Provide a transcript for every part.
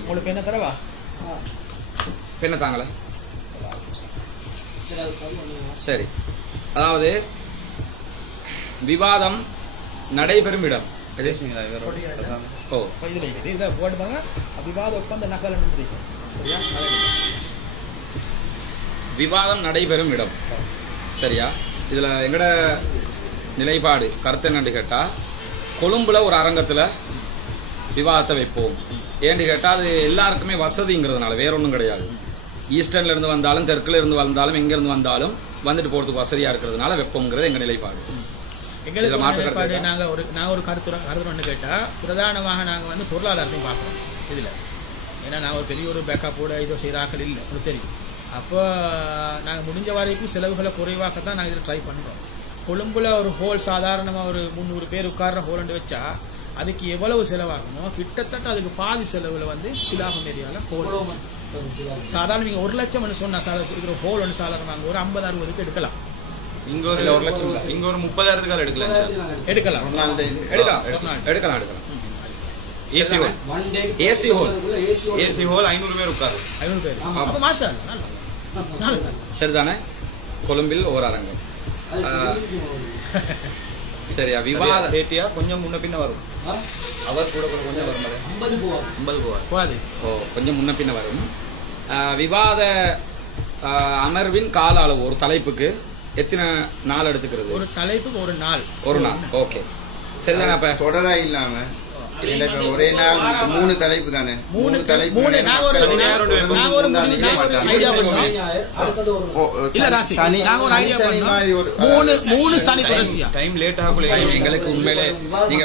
உங்களுக்கு என்ன தரவா என்ன தாங்களே சரி. அதாவது விவாதம் நடைபெறும் இடம் ஓ இதுல போட்டு பாருங்க விவாத ஒப்பந்த நகல் சரியா விவாதம் நடைபெறும் இடம் சரியா. இதுல எங்கட நிலைப்பாடு கருத்து என்னன்னு கேட்டா கொழும்புல ஒரு அரங்கத்துல விவாதத்தை வைப்போம். ஏன்னு கேட்டா அது எல்லாருக்குமே வசதிங்கிறதுனால வேற ஒன்றும் கிடையாது. ஈஸ்டர்ன்ல இருந்து வந்தாலும் தெற்குல இருந்து வந்தாலும் எங்க இருந்து வந்தாலும் வந்துட்டு போறதுக்கு வசதியா இருக்கிறதுனால வெப்பங்கிறது எங்க நிலைப்பாடு. எங்களுக்கு நாங்க ஒரு கருத்து கேட்டா பிரதானமாக நாங்க வந்து பொருளாதாரத்தையும் பார்க்கிறோம் இதுல. ஏன்னா நாங்க ஒரு பெரிய ஒரு பேக்கப்போட இதோ செய்யறாக்கள் இல்லை உங்களுக்கு தெரியும். அப்போ நாங்க முடிஞ்ச வரைக்கும் செலவுகளை குறைவாக்கத்தான் நாங்க இதில் ட்ரை பண்றோம். கொழும்புல ஒரு ஹோல் சாதாரணமாக ஒரு 300 பேர் உட்கார்ற ஹோல்ண்டு வச்சா அதுக்கு எவ்வளவு செலவாகுமோ கிட்டத்தட்ட அதுக்கு பாதி செலவுல வந்து சிலாபம் ஏரியால ஹோல் சாதாரண நீங்க 1 லட்சம் சொன்னா இருக்கிற ஹோல் ஒன்று சாதாரணமாக ஒரு 50-60க்கு எடுக்கலாம். இங்க ஒரு 1 லட்சம் இங்க ஒரு 30,000 எடுக்கலாம். ஏசி ஹோல் ஏசி ஹோல் 500 பேர் உட்காரு 500 பேர் அப்ப மாஷா அல்லாஹ் சரிதானே. கொழும்பில் ஒரு அரங்கம் சரியா. விவாத தேட்டியா கொஞ்சம் முன்ன பின்ன வரும். அவர் கூட கொஞ்சம் வரும் 50 போவாது. ஓ கொஞ்சம் முன்ன பின்ன வரும். விவாத அமர்வின் கால அளவு ஒரு தலைப்புக்கு எத்தனை நாள் எடுத்துக்கிறது? ஒரு தலைப்புக்கு ஒரு நாள். ஓகே சரிதானே. அப்ப தொடரா இல்லாம ஒரே நாள் 3 தலைப்பு தானே. 3 தலைப்பு எங்களுக்கு உண்மையிலே நீங்க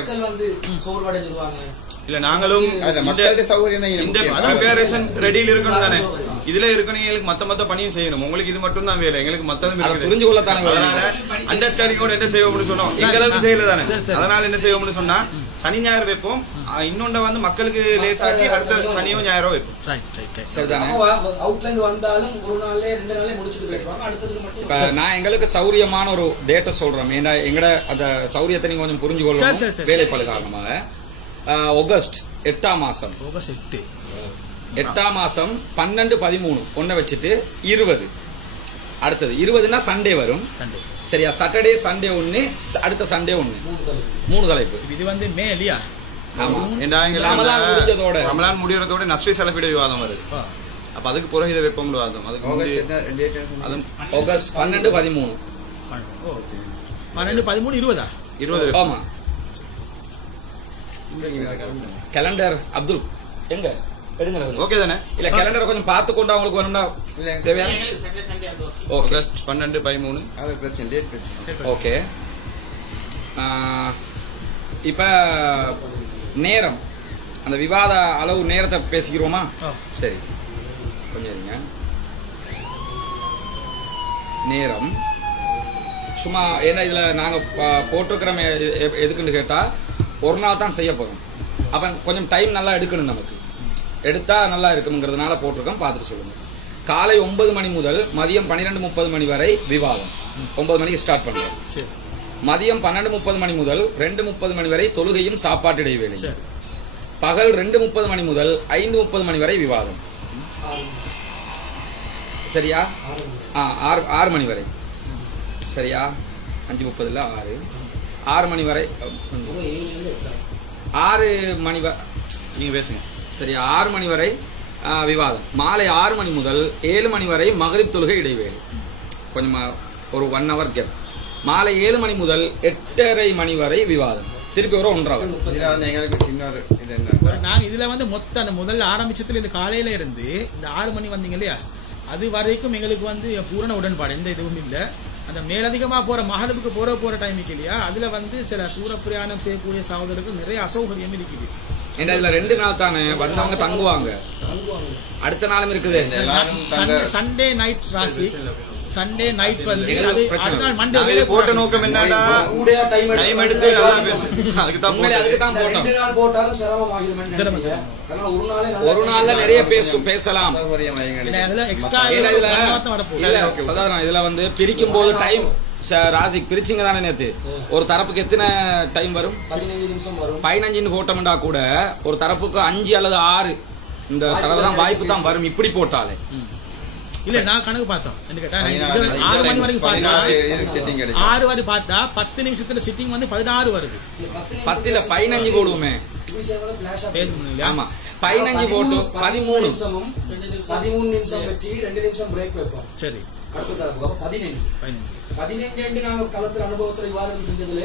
இல்ல நாங்களும் மக்களுடைய சௌகரியம் ரெடியில் இருக்கணும் தானே. இதுல இருக்கணும் மத்த பணியும் செய்யணும். உங்களுக்கு இது மட்டும் தான் வேலை, எங்களுக்கு மத்ததும் புரிஞ்சு கொள்ளத்தானே. அதனால அண்டர்ஸ்டாண்டிங்கோட என்ன செய்வோம்னு சொன்னோம். எங்களுக்கு செய்யல தானே. அதனால என்ன செய்வோம்னு சொன்னா சனி ஞாயிறு வைப்போம். இன்னொன்று வந்து மக்களுக்கு லேசாக்கி அடுத்த சனியோ ஞாயிறோ வைப்போம். நான் எங்களுக்கு சௌரியமான ஒரு டேட்டை சொல்றேன். எங்கட அந்த சௌரியத்தை நீங்க கொஞ்சம் புரிஞ்சு கொள்ளணும். வேலைப்பாடு காரணமாக ஆகஸ்ட் 8ஆம் மாசம் 12-13 ஒன்ன வச்சுட்டு 20 அடுத்தது 20னா சண்டே வரும் சரியா. சாட்டர்டே சண்டே 1 அடுத்த சண்டே 1 3 தலைப்பு. இது வந்து மே இல்லையா? ரமலான் முடியறதோட நஸ்ரீ செலவிட விவாதம் வருது. அப்ப அதுக்கு பிறகு இதை வெப்பம் விவாதம். அதுக்கு ஆகஸ்ட் 12-13 20 ஆமா. கேலண்டர் அப்துல் எங்க எடுங்க. ஓகே தானே. இல்ல கேலண்டர் கொஞ்சம் பார்த்து கொண்டு அவங்களுக்கு வேணும்னா தேவையான ஆகஸ்ட் 12-13 அது பிரச்சனை டேட் பிரச்சனை. ஓகே இப்ப நேரம் அந்த விவாத அளவு நேரத்தை பேசிக்கிறோமா? சரி கொஞ்சம் இருங்க. நேரம் சும்மா ஏன்னா இதுல நாங்க போட்டிருக்கிறோம் எதுக்குன்னு கேட்டா ஒரு நாள் தான் செய்ய போறோம். அப்ப கொஞ்சம் டைம் நல்லா எடுக்கணும். நமக்கு எடுத்தா நல்லா இருக்குங்கிறதுனால போட்டிருக்கோம். பார்த்துட்டு சொல்லுங்க. காலை 9 மணி முதல் மதியம் 12:30 மணி வரை விவாதம். 9 மணிக்கு ஸ்டார்ட் பண்றோம். மதியம் 12:30 மணி முதல் 2:30 மணி வரை தொழுகையும் சாப்பாட்டு இடைவேளை. பகல் 2:30 மணி முதல் 5:30 மணி வரை விவாதம். சரியா? 6 மணி வரை சரியா. 5:30 6 மணி வரை 6 மணி வரை நீங்க பேசுங்க சரியா. 6 மணி வரை விவாதம். மாலை 6 மணி முதல் 7 மணி வரை மகரிப் தொழுகை இடைவேளை. கொஞ்சம் ஒரு 1 hour கேப். மாலை 7 மணி முதல் 8:30 மணி வரை விவாதம். திருப்பி ஒரு 1 hour. நாங்க இதுல வந்து மொத்த அந்த முதல்ல ஆரம்பிச்சதுல இந்த காலையில இருந்து இந்த 6 மணி வந்தீங்க இல்லையா, அது வரைக்கும் எங்களுக்கு வந்து பூரண உடன்பாடு, எந்த இதுவும் இல்ல. அந்த மேலதிகமா போற மகரிபுக்கு போற டைமுக்கு இல்லையா, அதுல வந்து சில தூர பிரயாணம் செய்யக்கூடிய சகோதரர்கள் நிறைய அசௌகரியம் இருக்குது. ஏன்னா இதுல 2 நாள் தானே வந்தவங்க தங்குவாங்க. அடுத்த நாளும் இருக்குது. சண்டே நைட் ராசி, சண்டே நைட் வந்து மண்டே போட்ட நோக்கம் என்னன்னா டைம் எடுத்து நல்லா பேசு. அதுக்கு தான் போட்டோம். ஒரு நாள்ல நிறைய பேசலாம். எக்ஸ்ட்ரா இதுல வந்து பிரிக்கும் போது ராசிக் பிரிச்சிங்க தானே நேத்து ஒரு தரப்புக்கு எத்தனை டைம் வரும் 15 நிமிஷம் வரும் 15 போட்டோம்டா கூட ஒரு தரப்புக்கு 5 அல்லது 6 இந்த தடவை தான் வாய்ப்பு தான் வரும் இப்படி போட்டாலே இல்ல நான் கணக்கு பார்த்தோம் என்ன கேட்டா 6 மணி வரைக்கும் பார்த்தா 6 வரை பார்த்தா 10 நிமிஷத்துல சிட்டிங் வந்து 16 வருது 10ல 15 போடுவோமே ஆமா 15 போட்டு 13 நிமிஷமும் 13 நிமிஷம் வச்சு 2 நிமிஷம் பிரேக் வைப்போம் சரி அடுத்த தரப்பு 15 நாங்க களத்துல அனுபவத்துல விவாதம் செஞ்சதுல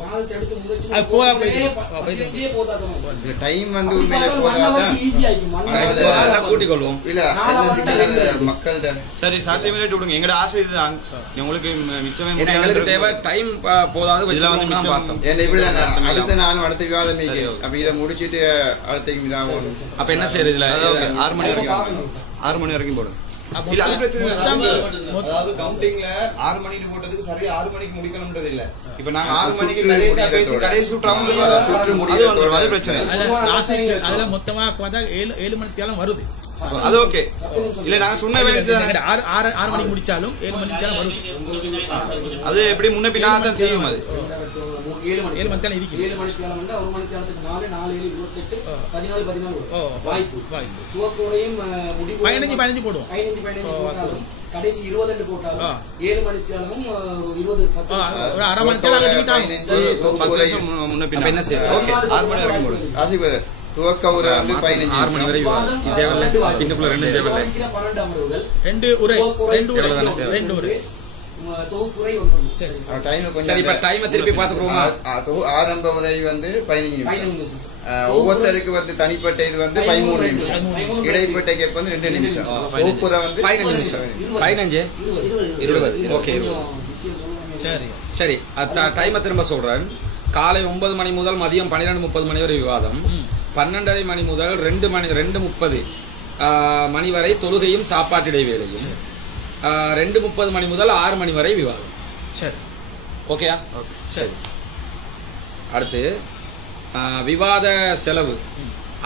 வாதத்தை எடுத்து முயற்சி டைம் வந்து உண்மையிலே போதாதான் ஈஸி ஆயிடும் கூட்டிக் கொள்வோம் இல்ல மக்கள்கிட்ட சரி சாத்தியமே விடுங்க எங்கட ஆசை இதுதான் உங்களுக்கு மிச்சமே எங்களுக்கு தேவை டைம் போதாது இதுல வந்து மிச்சம் பார்த்தோம் ஏன்னா இப்படிதான் அடுத்த விவாதம் அப்ப இதை முடிச்சிட்டு அடுத்த இதாகும் அப்ப என்ன செய்யறது இதுல 6 மணி வரைக்கும் போடுங்க இல்ல அது பிரச்சனை இல்ல அதாவது கவுண்டிங்ல 6 மணிக்கு போட்டதுக்கு சரியா 6 மணிக்கு முடிக்கணும்ன்றது இல்ல இப்ப நாங்க 6 மணிக்கு கடைசி ரவுண்ட் முடிக்கிறது அது பிரச்சனை அதுல மொத்தமா பார்த்தா 7 மணி தேலம் வருது அது ஓகே இல்ல நாங்க சொன்ன வேலைக்கு 6 மணிக்கு முடிச்சாலும் 7 மணி தேலம் வருது அது எப்படி முன்ன பின்னா தான் செய்யும் அது 7 மணி தேலம் இருக்கு 7 மணி தேலம் வந்து 1 மணி தேலத்துக்கு 4 4 7 28 14 வாய்ப்பு துவக்குறையும் முடிவு 15 போடுவோம் 15 போட்டாலும் கடைசி 20 போட்டாலும் 7 மணி தேலமும் 20 10 ஒரு அரை மணி தேலம் கட்டிட்டாங்க முன்ன பின்னா என்ன செய்யறது ஓகே 6 மணி வரைக்கும் போடுங்க ஆசிபர் துவக்க உரை வந்து 15 6 மணி வரை தேவையில்லை இன்னுக்குள்ள 2 தேவையில்லை 12 அமர்வுகள் 2 உரை தொகுப்புரை ஒன்று சரி டைம் சரி கொஞ்சம் இப்ப டைம் திருப்பி பாத்துக்குறோமா ஆரம்ப உரை வந்து 15 நிமிஷம் ஒவ்வொருத்தருக்கு வந்து தனிப்பட்ட இது வந்து 13 நிமிஷம் இடைப்பட்ட கேப் வந்து 2 நிமிஷம் தொகுப்புரை வந்து 15 நிமிஷம் 15 20 ஓகே சரி சரி டைம் திரும்ப சொல்றேன் காலை 9 மணி முதல் மதியம் 12:30 மணி வரை விவாதம் 12:30 மணி முதல் 2:30 மணி வரை தொழுகையும் சாப்பாட்டு இடைவேளையும் 2:30 மணி முதல் 6 மணி வரை விவாதம் சரி ஓகேயா சரி அடுத்து விவாத செலவு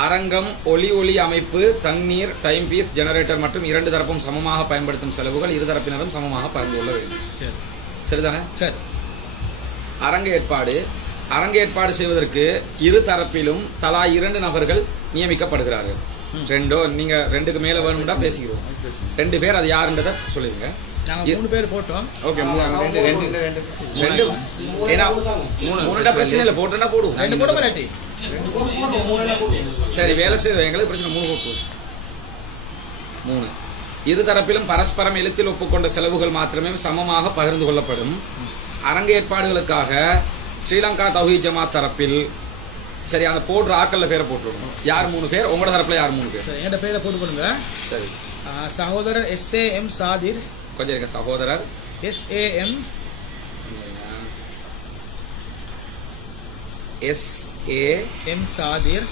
அரங்கம் ஒளி அமைப்பு தண்ணீர் டைம் பீஸ் ஜெனரேட்டர் மற்றும் 2 தரப்பும் சமமாக பயன்படுத்தும் செலவுகள் இரு தரப்பினரும் சமமாக பகிர்ந்து கொள்ள வேண்டும் சரிதானே சரி அரங்கேற்பாடு செய்வதற்கு இரு தரப்பிலும் தலா 2 நபர்கள் நியமிக்கப்படுகிறார்கள் நீங்க 2க்கு மேல வேணும்னா பேசிக்கிறோம் 2 பேர் அது யாருன்றத சொல்லுங்க நாங்க 3 பேர் போட்டோம் ஓகே 2 ஏன்னா 3 பிரச்சனை இல்ல போட்டோம்னா போடுவோம் 2 போட மாட்டாட்டி சரி வேலை செய்ய எங்களுக்கு பிரச்சனை 3 போட்டு 3 இரு தரப்பிலும் பரஸ்பரம் எழுத்தில் ஒப்புக்கொண்ட செலவுகள் மாத்திரமே சமமாக பகிர்ந்து கொள்ளப்படும் அரங்கேற்பாடுகளுக்காக ஸ்ரீலங்கா தௌஹீத் ஜமாத் தரப்பில் சரி அந்த போடுற ஆட்கள்ல பேரை போட்டுருவோம் யார் 3 பேர் உங்களோட தரப்புல யார் 3 பேர் சரி எங்கட பேரை போட்டு கொடுங்க சரி சகோதரர் SAM சாதிர் கொஞ்சம் இருக்க சகோதரர் SAM சாதிர்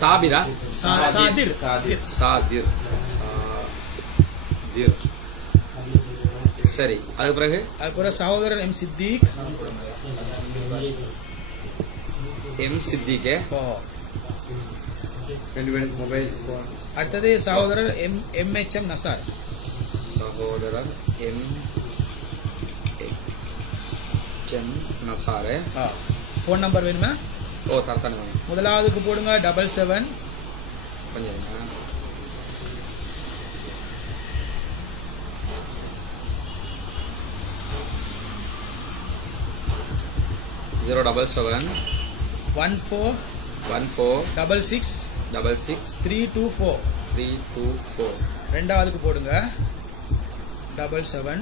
சாபிரா சாதிர் சரி அதுக்கு பிறகு சகோதரர் M சித்திக் மொபைல் அடுத்தது சகோதரர் MHM நசார் சகோதரர் MHM நசார் போன் நம்பர் வேணுமா தரத்தானே முதலாவதுக்கு போடுங்க 77 கொஞ்சம் 077 14 66 324 ரெண்டாவதுக்கு போடுங்க 77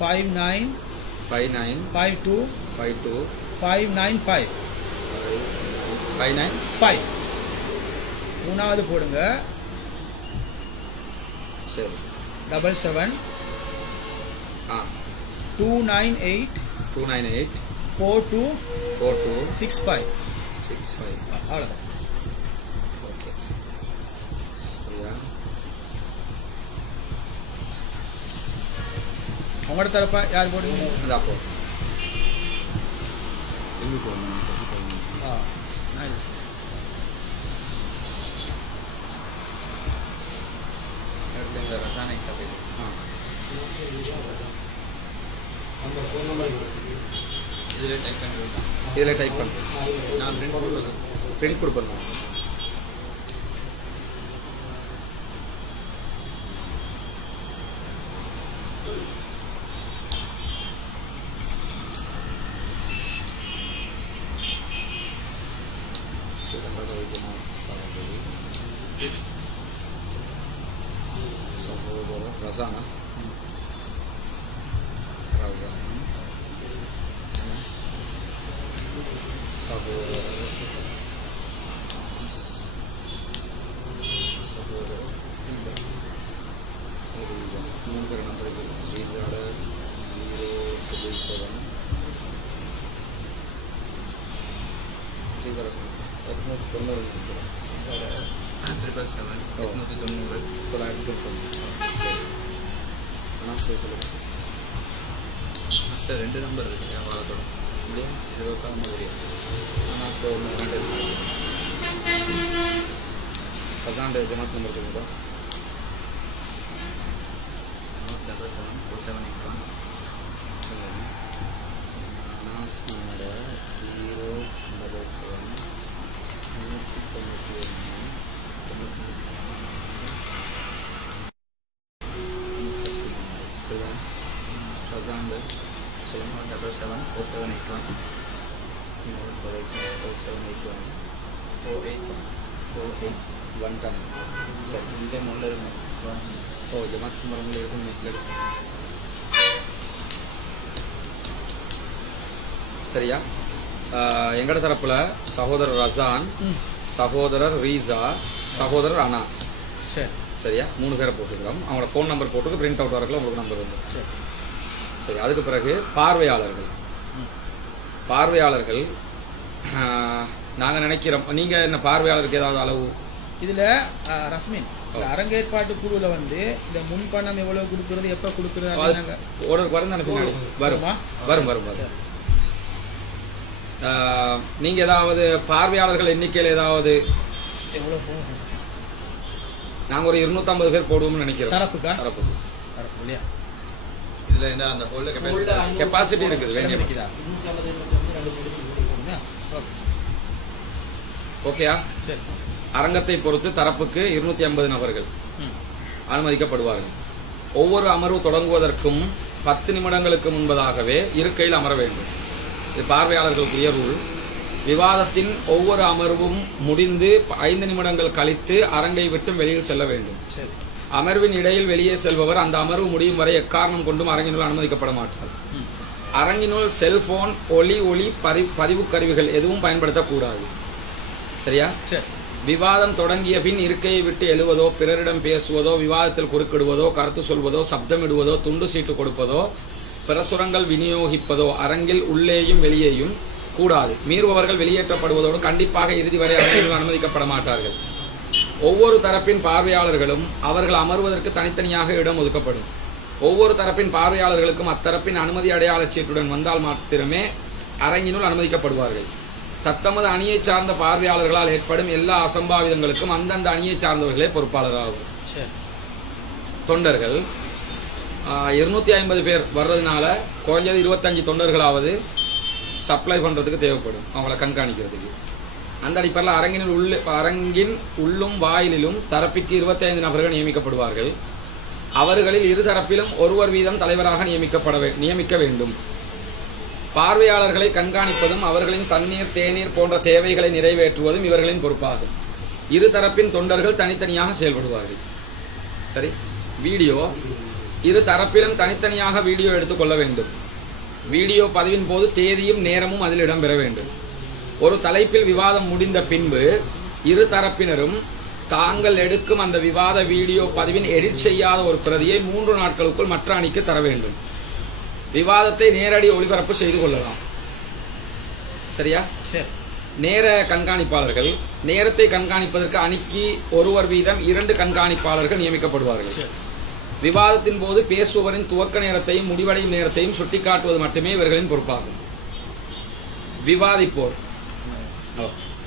59 52 595 மூணாவது போடுங்க சரி 77 298 42 65 அவ்வளவுதான் ஓகே சரியா உங்களோட தரப்பா யார் போடுவீங்க? இந்த அப்போ இதில் டைப் பண்ணுறேன். நான் பிரிண்ட் கொடுப்பேன். சகோதர ரசானா மூன்று நம்பர்கள் ஸ்ரீஜாட 077 2 நம்பர் இருக்கு வாரத்தோட இல்லையா? 24 Kazan de Jamaat number चलेगा बस 7474781 Anas number 077 Kazan de 7474781 1 time சரி இந்த முள்ள இருக்கு ஓ ஜமாத் நம்பர்ல இருக்கு சரியா எங்கட தரப்புல சகோதரர் ரசான் சகோதரர் ரீசா சகோதரர் அனாஸ் சரி சரியா 3 பேரை போட்டுக்கிறோம் அவங்களோட ஃபோன் நம்பர் போட்டுக்க பிரிண்ட் அவுட் வரக்குள்ள உங்களுக்கு நம்பர் வந்து சரி சரி அதுக்கு பிறகு பார்வையாளர்கள் நாங்க நினைக்கிறோம் நீங்க என்ன பார்வையாளருக்கு ஏதாவது அளவு இதுல ரஸ்மின் அரங்கேற்பாட்டு குழுல வந்து இந்த முன்பணம் எவ்வளவு கொடுக்கறது எப்ப கொடுக்கறது ஆர்டருக்கு வரும் பின்னாடி வரும் நீங்க ஏதாவது பார்வையாளர்கள் எண்ணிக்கையில் ஏதாவது எவ்வளவு போகும்? நாங்க ஒரு 250 பேர் போடுவோம்னு நினைக்கிறோம். தரப்புக்கு இல்லையா? இதுல என்ன அந்த ஹோல்ல கெபாசிட்டி இருக்குது வேண்டிய இருக்குதா? 250 ஓகேயா? சரி. அரங்கத்தை பொறுத்து தரப்புக்கு 250 நபர்கள் அனுமதிக்கப்படுவார்கள். ஒவ்வொரு அமர்வு தொடங்குவதற்கும் 10 நிமிடங்களுக்கு முன்பதாகவே இருக்கையில் அமர வேண்டும். இது பார்வையாளர்களுக்குரிய ரூல். விவாதத்தின் ஒவ்வொரு அமர்வும் முடிந்து 5 நிமிடங்கள் கழித்து அரங்கை விட்டு வெளியில் செல்ல வேண்டும். அமர்வின் இடையில் வெளியே செல்பவர் அந்த அமர்வு முடியும் வரை எக்காரணம் கொண்டும் அரங்கினுள் அனுமதிக்கப்பட மாட்டார். அரங்கினுள் செல்போன், ஒளி பதிவு கருவிகள் எதுவும் பயன்படுத்தக்கூடாது. சரியா? விவாதம் தொடங்கிய பின் இருக்கையை விட்டு எழுவதோ, பிறரிடம் பேசுவதோ, விவாதத்தில் குறுக்கிடுவதோ, கருத்து சொல்வதோ, சப்தமிடுவதோ, துண்டு சீட்டு கொடுப்பதோ, பிரசுரங்கள் விநியோகிப்பதோ அரங்கில் உள்ளேயும் வெளியேயும் கூடாது. மீறுபவர்கள் வெளியேற்றப்படுவதோடு கண்டிப்பாக இறுதி வரை அரங்கில் அனுமதிக்கப்பட மாட்டார்கள். ஒவ்வொரு தரப்பின் பார்வையாளர்களும் அவர்கள் அமர்வதற்கு தனித்தனியாக இடம் ஒதுக்கப்படும். ஒவ்வொரு தரப்பின் பார்வையாளர்களுக்கும் அத்தரப்பின் அனுமதி அடையாள சீட்டுடன் வந்தால் மாத்திரமே அரங்கினுள் அனுமதிக்கப்படுவார்கள். தத்தமது அணியை சார்ந்த பார்வையாளர்களால் ஏற்படும் எல்லா அசம்பாவிதங்களுக்கும் அந்தந்த அணியை சார்ந்தவர்களே பொறுப்பாளராகும். தொண்டர்கள் 250 பேர் வர்றதுனால குறைஞ்சது 25 தொண்டர்களாவது சப்ளை பண்றதுக்கு தேவைப்படும், அவங்களை கண்காணிக்கிறதுக்கு. அந்த அடிப்படையில் அரங்கின் உள்ளும் வாயிலும் தரப்பிற்கு 25 நபர்கள் நியமிக்கப்படுவார்கள். அவர்களில் இரு தரப்பிலும் ஒருவர் வீதம் தலைவராக நியமிக்க வேண்டும். பார்வையாளர்களை கண்காணிப்பதும் அவர்களின் தண்ணீர், தேநீர் போன்ற தேவைகளை நிறைவேற்றுவதும் இவர்களின் பொறுப்பாகும். இரு தரப்பின் தொண்டர்கள் தனித்தனியாக செயல்படுவார்கள். சரி. வீடியோ இரு தரப்பிலும் தனித்தனியாக வீடியோ எடுத்துக்கொள்ள வேண்டும். வீடியோ பதிவின் போது தேதியும் நேரமும் அதில் இடம்பெற வேண்டும். ஒரு தலைப்பில் விவாதம் முடிந்த பின்பு இரு தரப்பினரும் தாங்கள் எடுக்கும் அந்த விவாத வீடியோ பதிவின் எடிட் செய்யாத ஒரு பிரதியை 3 நாட்களுக்குள் மற்ற அணிக்கு தர வேண்டும். விவாதத்தை நேரடி ஒளிபரப்பு செய்து கொள்ளலாம். சரியா? நேர கண்காணிப்பாளர்கள் நேரத்தை கண்காணிப்பதற்கு அணிக்கு ஒருவர் வீதம் 2 கண்காணிப்பாளர்கள் நியமிக்கப்படுவார்கள். விவாதத்தின் போது பேசுபவரின் துவக்க நேரத்தையும் முடிவடையும் நேரத்தையும் சுட்டிக்காட்டுவது மட்டுமே இவர்களின் பொறுப்பாகும். விவாதிப்போர்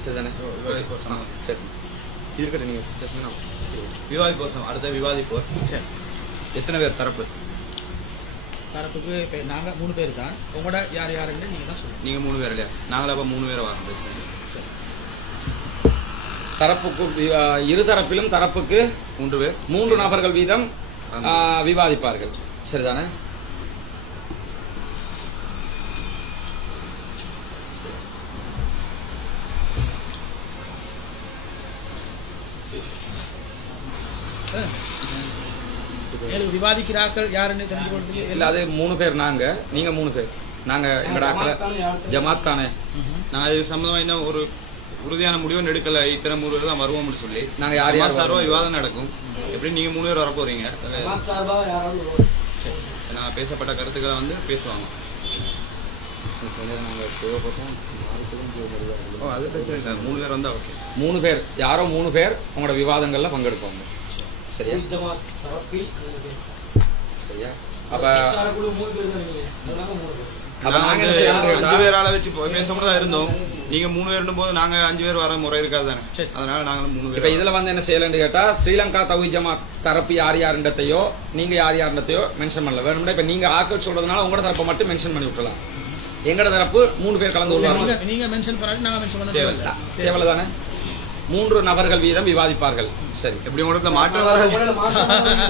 சரிதானே? இருக்கட்டும், நீங்க பேசுங்க. விவாதிப்போர். அடுத்த விவாதிப்போர். எத்தனை பேர் தரப்பு? தரப்புக்கு நாங்க 3 பேர் தான். உங்களோட யார் யாருன்னு நீங்க தான் சொல்லுங்க. நீங்க 3 பேர் இல்லையா? நாங்களா அப்ப 3 பேரை வரோம். பிரச்சனை தரப்புக்கு இரு தரப்பிலும் தரப்புக்கு 3 பேர் 3 நபர்கள் வீதம் விவாதிப்பார்கள். சரிதானே? விவாதிக்கிறார்கள் யாருன்னு தெரிஞ்சு கொடுத்து இல்ல, அது 3 பேர் நீங்க 3 பேர். நாங்க எங்கட ஜமாத் தானே. நான் இது சம்பந்தமா இன்னும் ஒரு உறுதியான முடிவு எடுக்கல. இத்தனை 3 பேர் தான் வருவோம்னு சொல்லி நாங்க யார் யார் சார்பா விவாதம் நடக்கும். எப்படி நீங்க 3 பேர் வர போறீங்க? நான் பேசப்பட்ட கருத்துக்களை வந்து பேசுவாங்க. அது பிரச்சனை சார். 3 பேர் வந்தா ஓகே. 3 பேர் யாரோ 3 பேர் உங்களோட விவாதங்கள்ல பங்கெடுப்பாங்க. சரியா? சரியா? அப்ப 5 பேரால வச்சு பேச இருந்தோம். நீங்க 3 பேரும் போது நாங்க 5 பேர் வர முறை இருக்காது தானே. அதனால நாங்களும் 3 பேர். இப்ப இதுல வந்து என்ன செய்யலன்னு கேட்டா, ஸ்ரீலங்கா தௌஹீத் ஜமாத் தரப்பு யார் யாருன்றதையோ நீங்க யார் யாருன்றதையோ மென்ஷன் பண்ணல. வேணும்னா இப்ப நீங்க ஆக்கள் சொல்றதுனால உங்களோட தரப்பை மட்டும் மென்ஷன் பண்ணி விட்டுலாம். எங்கட தரப்பு 3 பேர் கலந்து கொள்வாங்க. நீங்க மென்ஷன் பண்ணாலும் நாங்க மென்ஷன் பண்ண தேவையில்ல தானே? 3 நபர்கள் வீதம் விவாதிப்பார்கள். சரி, எப்படி உங்களுக்கு மாற்றம்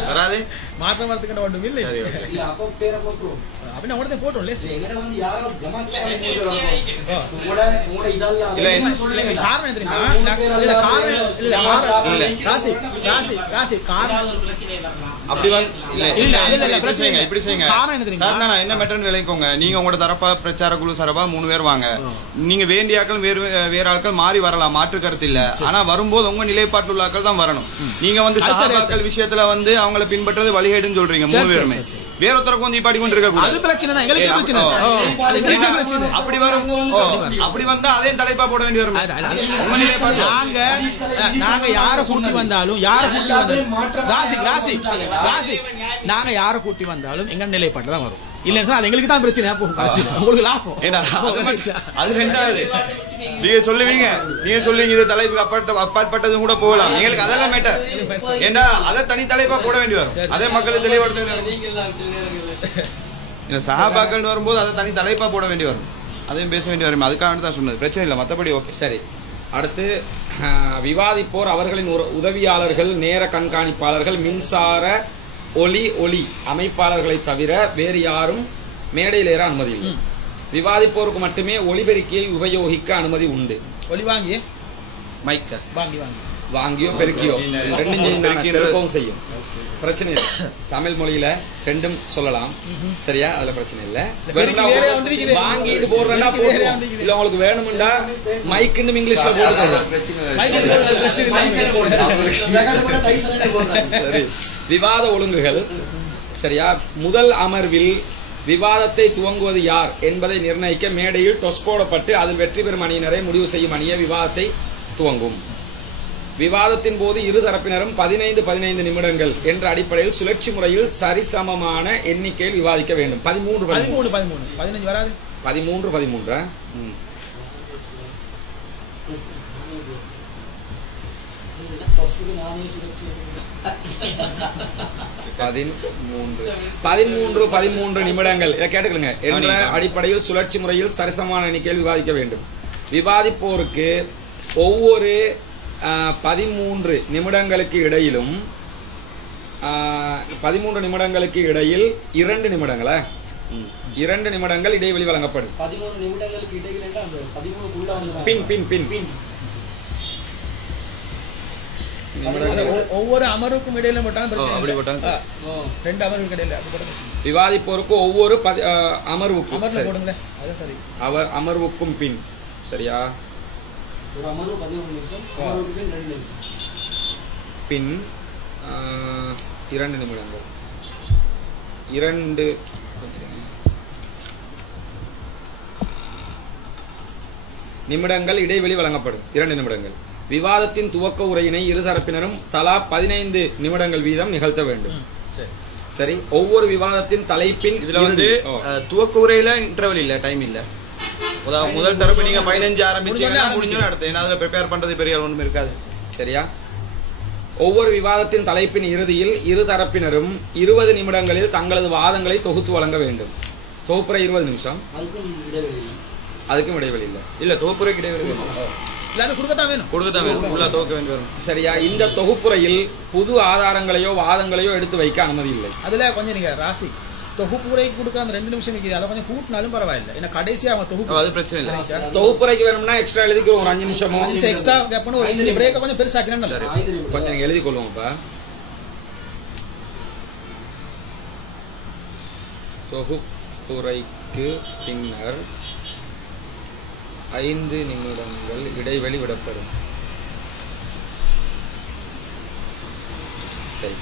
வராது? மாற்றம் வரதுக்கு ஒன்றும் இல்லை. அப்படின்னா உடனே போட்டோம். காரணம் தெரியுமா? அப்படி இப்படி செய்யுங்க. என்ன மேட்டர்னு விளைக்கோங்க. நீங்க உங்களோட தரப்பா பிரச்சார குழு சார்பா 3 பேர் வாங்க. நீங்க வேண்டிய ஆட்கள் வேற ஆட்கள் மாறி வரலாம், மாற்று கருத்து இல்ல. ஆனா வரும்போது உங்க நிலைப்பாட்டு உள்ள ஆட்கள் தான் வரணும். நீங்க வந்து சஹாபாக்கள் விஷயத்துல வந்து அவங்களை பின்பற்றது வழிகேடுன்னு சொல்றீங்க. 3 பேருமே வேற ஒருத்தருக்கு வந்து பாடி கொண்டு இருக்க கூடாது. பிரச்சனை தான் எங்களுக்கு பிரச்சனை. அப்படி வரும். அப்படி வந்தா அதே தலைப்பா போட வேண்டி வரும். உங்க நிலைப்பாடு நாங்க யார கூட்டி வந்தாலும் நாங்க யார கூட்டி வந்தாலும் எங்க நிலைப்பாட்டு தான் வரும். இல்ல அது எங்களுக்கு தான் பிரச்சனை. உங்களுக்கு லாபம். அது ரெண்டாவது. நீங்க சொல்லுவீங்க இது தலைப்புக்கு அப்பாற்பட்டது கூட போகலாம். எங்களுக்கு அதெல்லாம் மேட்டர். ஏன்னா அதை தனி தலைப்பா போட வேண்டி வரும். அதே மக்கள் தெளிவுபடுத்த சஹாபாக்கள் வரும்போது அதை தனி தலைப்பா போட வேண்டி வரும். அதையும் பேச வேண்டி வரும். அதுக்காக தான் சொன்னது. பிரச்சனை இல்லை, மற்றபடி ஓகே. சரி, அடுத்து விவாதிப்போர் அவர்களின் உதவியாளர்கள், நேர கண்காணிப்பாளர்கள், மின்சார ஒளி அமைப்பாளர்களை தவிர வேறு யாரும் மேடையில் ஏற அனுமதி இல்லை. விவாதிப்போருக்கு மட்டுமே ஒளிபெருக்கியை உபயோகிக்க அனுமதி உண்டு. ஒளி வாங்கி மைக்க வாங்கியோ பெருக்கியோ ரெண்டும் செய்யும். பிரச்சனை இல்லை. தமிழ் மொழியில ரெண்டும் சொல்லலாம். சரியா? அதுல பிரச்சனை இல்ல. வாங்கிட்டு போடுறா போடுவோம். இல்ல உங்களுக்கு வேணும்டா மைக்குன்னு இங்கிலீஷ்ல போடுறது. விவாத ஒழுங்குகள். சரியா? முதல் அமர்வில் விவாதத்தை துவங்குவது யார் என்பதை நிர்ணயிக்க மேடையில் டொஸ் போடப்பட்டு அதில் வெற்றி பெறும் அணியினரை முடிவு செய்யும் அணியை விவாதத்தை துவங்கும். விவாதத்தின் போது இரு தரப்பினரும் 15 நிமிடங்கள் என்ற அடிப்படையில் சுழற்சி முறையில் சரிசமமான எண்ணிக்கையில் விவாதிக்க வேண்டும். 13 15 வராது. 13 13 நிமிடங்கள் இதை கேட்டுக்கலுங்க என்ற அடிப்படையில் சுழற்சி முறையில் சரிசமமான எண்ணிக்கையில் விவாதிக்க வேண்டும். விவாதிப்போருக்கு ஒவ்வொரு 13 நிமிடங்களுக்கு இடையிலும் 13 நிமிடங்களுக்கு இடையில் 2 நிமிடங்களா 2 நிமிடங்கள் இடைவெளி வழங்கப்படும். 13 நிமிடங்களுக்கு இடையில் என்றால் அந்த 13 பின் ஒவ்வொரு அமர்வுக்கும் இடையில மட்டும் 2 அமர்வுக்கு இடையில விவாதிப்போருக்கு ஒவ்வொரு அமர்வுக்கும் அமர்வுக்கும் பின். சரியா? ஒரு அமர்வு 11 நிமிஷம், அமர்வுக்கு பின் 2 நிமிஷம். பின் 2 நிமிடங்கள் 2 நிமிடங்கள் இடைவெளி வழங்கப்படும். 2 நிமிடங்கள். விவாதத்தின் துவக்க உரையினை இருதரப்பினரும் தலா 15 நிமிடங்கள் வீதம் நிகழ்த்த வேண்டும். சரி, ஒவ்வொரு விவாதத்தின் தலைப்பின் இதுல வந்து துவக்க உரையில இன்டர்வல் இல்ல, டைம் இல்ல. முதல் தரப்பு நீங்க 15 ஆரம்பிச்சீங்கன்னா முடிஞ்சோன்னு அடுத்து ஏன்னா அதுல ப்ரிப்பேர் பண்றது பெரிய ஒண்ணும் இருக்காது. சரியா? ஒவ்வொரு விவாதத்தின் தலைப்பின் இறுதியில் இரு தரப்பினரும் 20 நிமிடங்களில் தங்களது வாதங்களை தொகுத்து வழங்க வேண்டும். தொகுப்புரை 20 நிமிஷம். அதுக்கும் இடைவெளி இல்ல. இல்ல தொகுப்புரைக்கு இடைவெளி வேணும். கொடுக்கத்தான் வேணும். சரியா? இந்த தொகுப்புரையில் புது ஆதாரங்களையோ வாதங்களையோ எடுத்து வைக்க அனுமதி இல்லை. அதுல கொஞ்சம் நீங்க ராசி தொகுப்புரை கொடுக்க அந்த 2 நிமிஷம் இருக்குது, அதை கொஞ்சம் கூட்டினாலும் பரவாயில்லை. ஏன்னா கடைசியா அவங்க தொகுப்பு அது பிரச்சனை இல்லை. தொகுப்புரைக்கு வேணும்னா எக்ஸ்ட்ரா எழுதிக்க ஒரு 5 நிமிஷமோ எக்ஸ்ட்ரா கேப்பணும். ஒரு பிரேக்க கொஞ்சம் பெருசாக்கினா கொஞ்சம் எழுதி கொள்வோம். இப்ப தொகுப்புரைக்கு பின்னர் 5 நிமிடங்கள் இடைவெளி விடப்படும். சரி.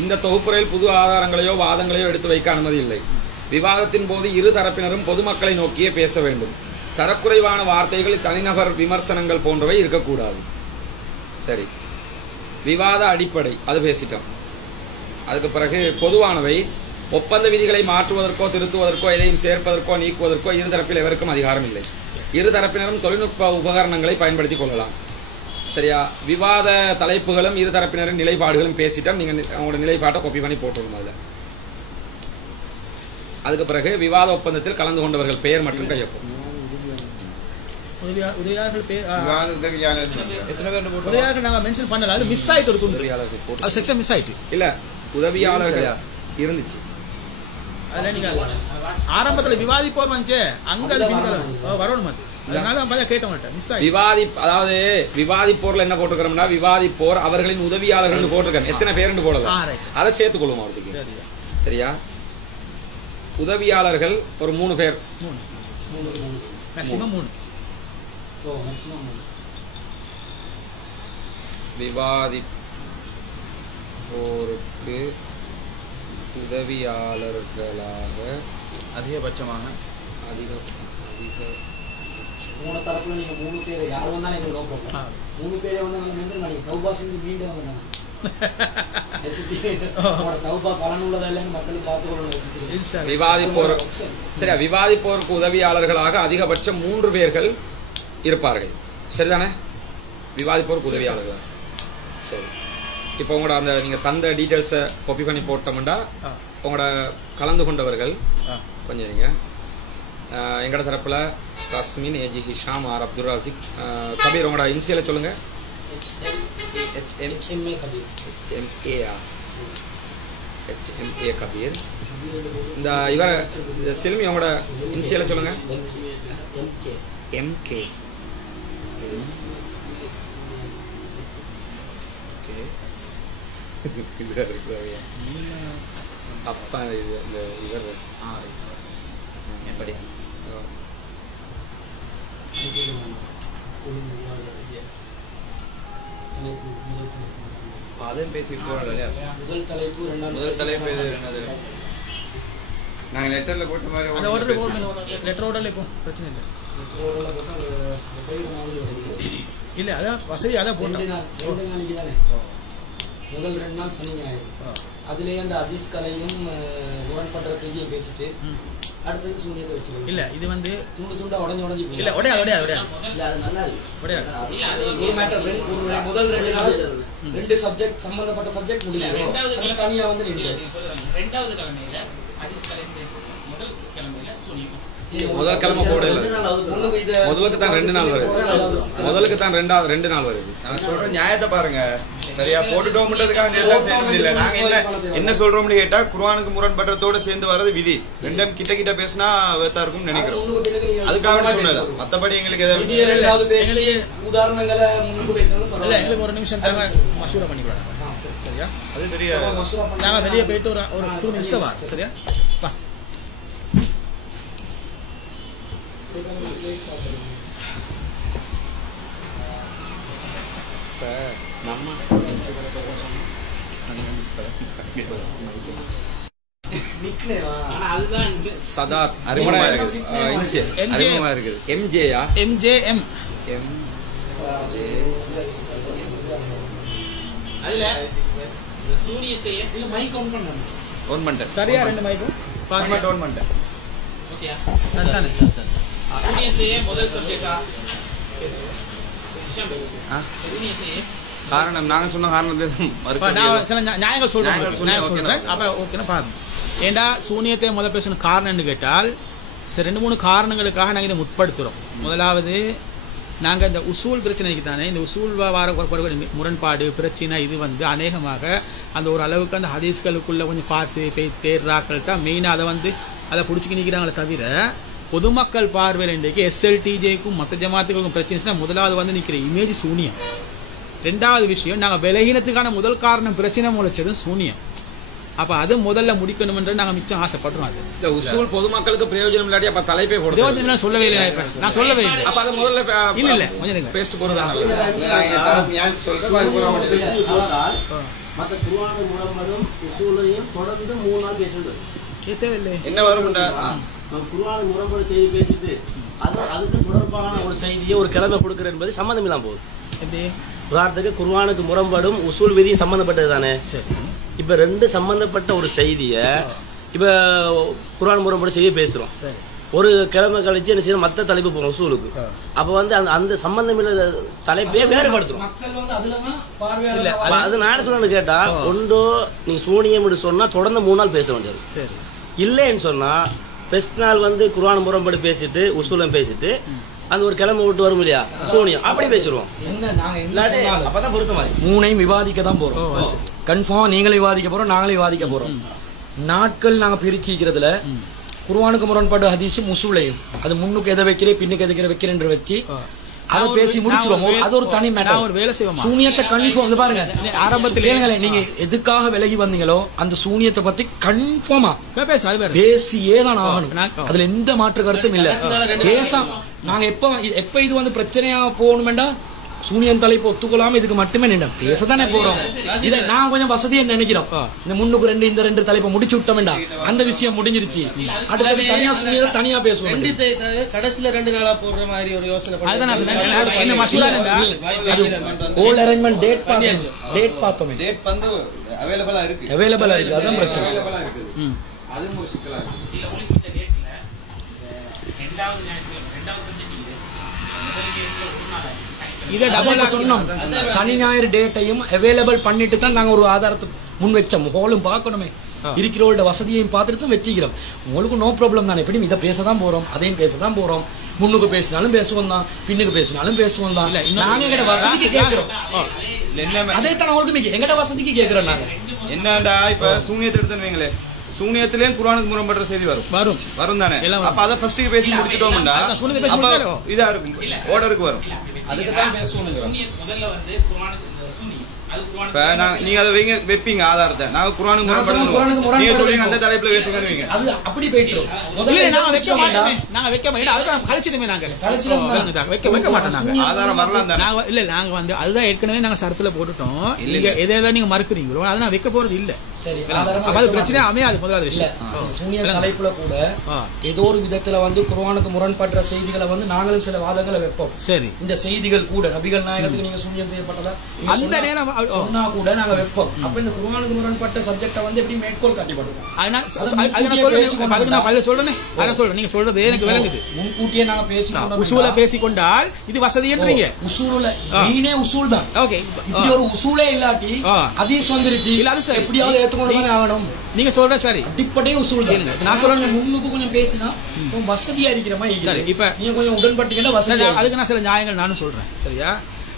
இந்த தொகுப்புரையில் புது ஆதாரங்களையோ வாதங்களையோ எடுத்து வைக்க அனுமதி இல்லை. விவாதத்தின் போது இரு தரப்பினரும் பொதுமக்களை நோக்கியே பேச வேண்டும். தரக்குறைவான வார்த்தைகள், தனிநபர் விமர்சனங்கள் போன்றவை இருக்கக்கூடாது. சரி. விவாத அடிப்படை அது பேசிட்டோம். அதுக்கு பிறகு பொதுவானவை ஒப்பந்த விதிகளை மாற்றுவதற்கோ திருத்துவதற்கோ எதையும் சேர்ப்பதற்கோ நீக்குவதற்கோ இருதரப்பில் எவருக்கும் அதிகாரம் இல்லை. இருதரப்பினரும் தொழில்நுட்ப உபகரணங்களை பயன்படுத்திக் கொள்ளலாம். சரியா? விவாத தலைப்புகளும் இருதரப்பினரின் நிலைப்பாடுகளும் பேசிட்டோம். நீங்க உங்களோட நிலைப்பாட்டை காப்பி பண்ணி போட்டுருங்க. அதுல அதுக்கு பிறகு விவாத ஒப்பந்தத்தில் கலந்து கொண்டவர்கள் பெயர் மற்றும் கையொப்பம். உதவியாளர்கள் இருந்துச்சு. ஆரம்பத்துல விவாதிப்போர் வந்து அங்க வரணும். அதாவது விவாதிப்போர்ல என்ன போட்டுக்கிறோம்னா விவாதிப்போர் அவர்களின் உதவியாளர்கள் போட்டிருக்கேன். எத்தனை பேர் போடல அதை சேர்த்துக் கொள்ளும் அவருக்கு. சரியா? உதவியாளர்கள் ஒரு 3 பேர். விவாதிப்போருக்கு உதவியாளர்களாக அதிகபட்சமாக தரப்புல நீங்க 3 பேர் யார் வந்தாலும் எங்களுக்கு நோ ப்ராப்ளம். 3 பேரே வந்து நாங்க தௌபா செஞ்சு மீண்டு வந்தாங்க. தௌபா பலனுள்ளதா இல்லைன்னு மக்களும் பார்த்துக்கொள்ளணும். விவாதிப்போர் சரியா? விவாதிப்போருக்கு உதவியாளர்களாக அதிகபட்சம் 3 பேர்கள் இருப்பார்கள். சரிதானே? விவாதிப்போருக்கு உதவியாளர்கள். சரி. இப்போ உங்களோட அந்த நீங்க தந்த டீட்டெயில்ஸை காப்பி பண்ணி போட்டோம்னா உங்களோட கலந்து கொண்டவர்கள் கொஞ்சம் நீங்க எங்கட தரப்புல ரஸ்மின், ஏஜி ஹிஷாம், ஆர் அப்துல் ராசிக், கபீர். உங்களோட இன்சியலை சொல்லுங்க. HMA கபீர். இந்த இவர செல்மி உங்களோட இன்சியலை சொல்லுங்க. MK. அப்பா இந்த இவர் எப்படி அதையும் பேசிட்டு முதல் தலைப்பு என்னது? நாங்க லெட்டர்ல போட்ட மாதிரி லெட்டர் ஓடல இப்போ பிரச்சனை இல்லை. இல்ல அதான் வசதி அதான் போட்டோம். முதல் 2 நாள் சனி ஞாயிறு அதுலயே அந்த ஹதீஸ் கலையும் முரண்படுற செய்தியை பேசிட்டு அடுத்தது சூனியத்தை வச்சிருக்கோம். இல்ல இது வந்து துண்டா உடஞ்சு இல்ல உடையாது இல்ல அது நல்லா உடையாது. ஒரு மேட்டர் முதல் 2 நாள் 2 சப்ஜெக்ட் சம்பந்தப்பட்ட சப்ஜெக்ட் முடியல. தனியா வந்து இரண்டாவது கிழமையில ஹதீஸ் கலை முதல் கிழமையில சூனியம் முதல் கிழமை போடல. முதலுக்கு தான் 2 நாள் வருது. முதலுக்கு தான் 2 நாள் வருது. நான் சொல்றேன் நியாயத்தை பாருங்க. சரியா? போட்டுட்டோம்ன்றதுக்காக இல்ல. நாங்க என்ன சொல்றோம்னு கேட்டா குர்ஆனுக்கு முரண்படுறதோட சேர்ந்து வர்றது விதி. ரெண்டும் கிட்ட பேசினா வேத்தா இருக்கும்னு நினைக்கிறோம். அதுக்காக சொன்னது. மத்தபடி எங்களுக்கு உதாரணங்களை முன்னுக்கு பேசணும். எங்களுக்கு ஒரு நிமிஷம் தாங்க மசூரா பண்ணிக்கலாம். சரியா? அது தெரியாது. நாங்க வெளியே போயிட்டு ஒரு 2 நிமிஷம் வா. சரியா? வா. சதார் அறிமுகமா இருக்குது. MJயா? MJM. அதுல சூனியத்தையே இல்ல மைக் ஆன் பண்ணணும். ஆன் பண்ணிட்டேன். சரியா ரெண்டு மைக்கும் ஆன் பண்ணிட்டேன். ஓகேயா? சரிதானே சார்? சூனியத்தையே முதல் சப்ஜெக்டா பேசுவோம். சூனியத்தையே காரணம் நாங்க சொன்ன காரணத்தை நான் சில நியாயங்கள் சொல்றேன். அப்ப ஓகேனா பாருங்க. ஏண்டா சூனியத்தை முதல் பேசணும் காரணம்னு கேட்டால் 2-3 காரணங்களுக்காக நாங்கள் இதை முற்படுத்துறோம். முதலாவது நாங்கள் இந்த உசூல் பிரச்சனைக்கு தானே இந்த உசூல் வார முரண்பாடு பிரச்சனை இது வந்து அநேகமாக அந்த ஒரு அளவுக்கு அந்த ஹதீஸ்களுக்குள்ள கொஞ்சம் பார்த்து தேர்றாக்கள் தான் மெயினாக அதை பிடிச்சிக்க நிற்கிறாங்களே தவிர பொதுமக்கள் பார்வையில் இன்றைக்கு SLTJக்கும் மற்ற ஜமாத்துகளுக்கும் பிரச்சனை முதலாவது நிற்கிற இமேஜ் சூனியம். 2வது விஷயம் நாங்கள் விலகினத்துக்கான முதல் காரணம் பிரச்சனை முளைச்சதும் சூனியம். அப்ப அது முதல்ல முடிக்கணும் என்று நாங்க மிச்சம் ஆசைப்படுறோம். அது இந்த உசூல் பொதுமக்களுக்கு பிரயோஜனம் இல்லாட்டி அப்ப தலைப்பே போடுறது பிரயோஜனம் சொல்லவே இல்லை. நான் சொல்லவே இல்லை. அப்ப அது முதல்ல இல்ல கொஞ்சம் பேஸ்ட் போறதான மற்ற குர்ஆன் முரண்படும் உசூலையும் தொடர்ந்து 3 நாள் பேசுறது தேவையில்லை. என்ன வரும் குர்ஆன் முரண்படு செய்தி பேசிட்டு அதுக்கு தொடர்பான ஒரு செய்தியை ஒரு கிழமை கொடுக்குற என்பது சம்மந்தம் இல்லாம போகுது. எப்படி உதாரணத்துக்கு குர்ஆனுக்கு முரண்படும் உசூல் விதியும் சம்பந்தப்பட்டது தானே. சரி, இப்ப 2 சம்பந்தப்பட்ட ஒரு செய்தியை இப்ப குர்ஆன் முரண்படு செய்தியை பேசுறோம். சரி, ஒரு கிழமை கழிச்சு என்ன செய்யணும் மற்ற தலைப்பு போகும் உசூலுக்கு. அப்ப அந்த சம்பந்தம் இல்ல தலைப்பே வேறுபடுத்துறோம். அது நான் சொல்லணும்னு கேட்டா ஒன்றோ நீங்க சூனியம் சொன்னா தொடர்ந்து 3 நாள் பேச வேண்டியது. சரி, இல்லைன்னு சொன்னா பெஸ்ட் நாள் குர்ஆன் முரண்படு பேசிட்டு உசூலம் பேசிட்டு அந்த ஒரு கிழமை விட்டு வரும் இல்லையா சூனியம் அப்படி பேசிடுவோம். அப்பதான் பொருத்த மாதிரி 3ஐயும் விவாதிக்க தான் போறோம். கன்ஃபார்மா நீங்களும் விவாதிக்க போறோம், நாங்களும் விவாதிக்க போறோம். நாட்கள் நாங்க பிரிச்சுக்கிறதுல குர்ஆனுக்கு முரண்பாடு ஹதீஸும் உசூலையும் அது முன்னுக்கு எதை வைக்கிறேன் பின்னுக்கு எதை வைக்கிறேன் வச்சு அதை பேசி முடிச்சிருவோம். அது ஒரு தனி மேட்டர். ஒரு வேலை செய்வோம். சூனியத்தை கன்ஃபார்ம் பாருங்க ஆரம்பத்தில் நீங்க எதுக்காக விலகி வந்தீங்களோ அந்த சூனியத்தை பத்தி கன்ஃபார்மா பேசியே தான் ஆகணும். அதுல எந்த மாற்று கருத்தும் இல்ல. பேச நாங்க எப்ப இது பிரச்சனையா போகணுமெண்டா சூனியன் தலைப்பு ஒத்துக்கொள்ளாம இதுக்கு மட்டுமே நின்று பேசத்தானே போறோம். இதை நான் கொஞ்சம் வசதியா நினைக்கிறோம். இந்த முன்னுக்கு 2 இந்த 2 தலைப்பை முடிச்சு விட்டோம்டா அந்த விஷயம் முடிஞ்சிருச்சு. அடுத்தது தனியா சூனியத்தை தனியா பேசுவோம். கடைசியில 2 நாளா போடுற மாதிரி ஒரு யோசனை ஓல் அரேஞ்ச்மெண்ட் டேட் பார்த்தோமே. டேட் வந்து அவைலபிளா இருக்கு. அதான் பிரச்சனை. அதுவும் ஒரு சிக்கலா இருக்கு. இல்ல உங்களுக்கு இந்த டேட்ல ரெண்டாவது சப்ஜெக்ட் இது முதல் டேட்ல ஒரு நாள் இதை டபுளா சொன்னோம். சனி ஞாயிறு டேட்டையும் அவைலபிள் பண்ணிட்டு தான் நாங்க ஒரு ஆதாரத்தை முன் வச்சோம். ஹோலும் பார்க்கணுமே இருக்கிறோட வசதியையும் பார்த்துட்டு வச்சுக்கிறோம். உங்களுக்கு நோ ப்ராப்ளம் தானே. எப்படி இதை பேசதான் போறோம், அதையும் பேசதான் போறோம். முன்னுக்கு பேசினாலும் பேசுவோம் தான், பின்னுக்கு பேசினாலும் பேசுவோம் தான். நாங்க எங்கட வசதிக்கு கேட்கிறோம். அதே தான் உங்களுக்கு எங்கட வசதிக்கு கேட்கிறோம். நாங்க என்னடா இப்ப சூனியத்தை எடுத்துன்னு வைங்களே, சூனியத்திலேயும் குர்ஆனுக்கு முரண்படுற செய்தி வரும் தானே. அப்ப அதை ஃபர்ஸ்ட் பேசி முடிச்சிட்டோம்டா இதா இருக்கும், ஆர்டருக்கு வரும். அதுக்கு தான் பேசுவோம். முதல்ல குர்ஆனுக்கு சூனியம் இப்ப நீங்க அதை வைப்பீங்க ஆதாரத்தை. நாங்க குர்ஆனுக்கு முரண்படுறோம் நீங்க சொல்றீங்க அந்த தலைப்புல பேசுங்க. அது அப்படி போயிட்டு நாங்க வைக்க மாட்டோம். அதுக்கு கழிச்சிடுமே நாங்க வைக்க மாட்டோம். ஆதாரம் வரலாம் தானே. நாங்க இல்ல நாங்க அதுதான் ஏற்கனவே நாங்க சரத்துல போட்டுட்டோம். இல்ல எதை நீங்க மறுக்கிறீங்களோ அதை நான் வைக்க போறது இல்ல. சரி, அது பிரச்சனை அமையாது. முதலாவது விஷயம் சூனிய தலைப்புல கூட ஏதோ ஒரு விதத்துல குர்ஆனுக்கு முரண்படுற செய்திகளை நாங்களும் சில வாதங்களை வைப்போம். சரி, இந்த செய்திகள் கூட நபிகள் நாயகத்துக்கு நீங்க சூனியம் செய்யப்பட்டதா அந்த நேரம் சொன்னா கூட நாங்க வைப்போம். அப்ப இந்த குர்ஆனுக்கு முரண்பட்ட சப்ஜெக்ட எப்படி மேற்கோள் காட்டிப்படுவோம். நீங்க சொல்றது எனக்கு விளங்குது. முன்கூட்டியே நாங்க பேசினோம். உசூல பேசிக்கொண்டால் இது வசதின்றீங்க. உசூல நீனே உசூல் தான். ஓகே, இப்படி ஒரு உசூலே இல்லாட்டி ஹதீஸ் வந்துருச்சு இல்ல, அது சரி எப்படியாவது ஏத்துக்கொண்டு ஆகணும். நீங்க சொல்ற சரி அடிப்படை உசூல் தான். நான் சொல்றேன் முன்னுக்கு கொஞ்சம் பேசினா வசதியா இருக்கிற மாதிரி. சரி, இப்ப நீங்க கொஞ்சம் உடன்பட்டீங்கன்னா வசதி. அதுக்கு நான் சில நியாயங்கள் நானும் சொல்றேன். சரியா?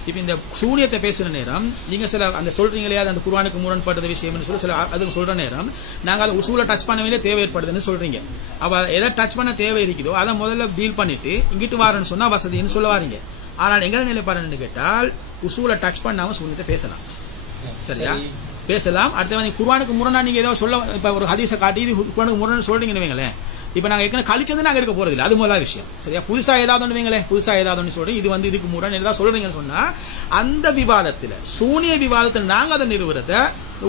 இப்ப இந்த சூனியத்தை பேசுற நேரம் நீங்க சில அந்த சொல்றீங்களே அந்த குர்ஆனுக்கு முரண்படுற விஷயம்னு சொல்லி சில அதுக்கு சொல்ற நேரம் நாங்க அதை உசூல டச் பண்ண வேண்டிய தேவை ஏற்படுதுன்னு சொல்றீங்க. அப்ப எதை டச் பண்ண தேவை இருக்குதோ அதை முதல்ல டீல் பண்ணிட்டு இங்கிட்டு வாரன்னு சொன்னா வசதின்னு சொல்ல வாரீங்க. ஆனால் எங்க நிலைப்பாடுன்னு கேட்டால் உசூல டச் பண்ணாம சூனியத்தை பேசலாம். சரியா? பேசலாம். அடுத்த குர்ஆனுக்கு முரணா நீங்க ஏதோ சொல்ல இப்ப ஒரு ஹதீஸை காட்டி இது குர்ஆனுக்கு முரண் சொல்றீங்கன்னு வைங்களேன். இப்ப நாங்க ஏற்கனவே கழிச்சது நாங்க எடுக்க போறது இல்லை. அது முதலாவது விஷயம். சரியா? புதுசா ஏதாவது ஒன்று வைங்களேன், புதுசா ஏதாவது ஒன்று சொல்றீங்க இது இதுக்கு முரண் ஏதாவது சொல்றீங்கன்னு சொன்னா அந்த விவாதத்துல சூனிய விவாதத்தில் நாங்க அதை நிறுவனத்தை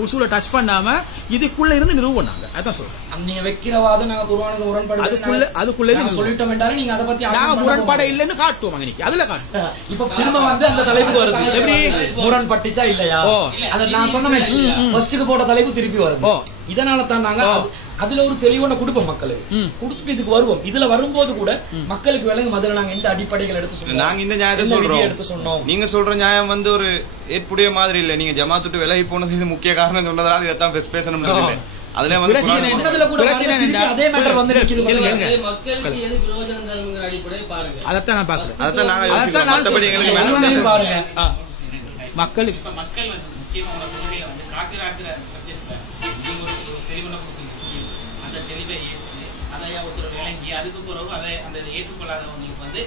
உசூலை டச் பண்ணாம இதுக்குள்ள இருந்து நிறுவனாங்க. அதான் சொல்றேன். நீங்க வைக்கிறவாத நாங்க குர்ஆனுக்கு முரண்பாடு அதுக்குள்ள சொல்லிட்டோம் என்றாலும் நீங்க அதை பத்தி நாங்க முரண்பாடு இல்லைன்னு காட்டுவோம். இன்னைக்கு அதுல காட்டுவோம். இப்ப திரும்ப வந்து அந்த தலைப்பு வருது. எப்படி முரண்பட்டுச்சா இல்லையா? அத நான் சொன்னேன் ஃபர்ஸ்ட்க்கு போட்ட தலைப்பு திருப்பி வருது. இதனால தான் நாங்க அதுல ஒரு தெளிவான குடும்பம் மக்களுக்கு கொடுத்துட்டு இதுக்கு வருவோம். இதுல வரும்போது கூட மக்களுக்கு விளங்கு முதல்ல நாங்க இந்த அடிப்படைகள் எடுத்து சொன்னோம். நாங்க இந்த நியாயத்தை எடுத்து சொன்னோம். நீங்க சொல்ற நியாயம் வந்து ஒரு ஏற்புடைய மாதிரி இல்ல. நீங்க ஜமாத் விட்டு விலகி போனது இது முக்கிய காரணம் சொன்னதால இதான் பேசணும். அதுல வந்து சொன்னதுல கூட அதே மேட்டர் வந்து நிக்குது. மக்களுக்கு எது பிரயோஜனம் தரும்ங்கற அடிப்படையை பாருங்க. அதத்தான் நான் பாக்குறேன். அதத்தான் நாங்க யோசிக்கிறோம். மத்தபடி எங்களுக்கு பாருங்க மக்களுக்கு இப்ப மக்கள் வந்து முக்கியமா உங்க கொள்கையில வந்து காப்பிராக்கிற சப்ஜெக்ட்ல நீங்க ஒரு தெளிவான அந்த தெளிவை ஏற்று அதை ஒருத்தர் விளங்கி அதுக்கு பிறகு அதை அந்த ஏற்றுக்கொள்ளாதவங்களுக்கு வந்து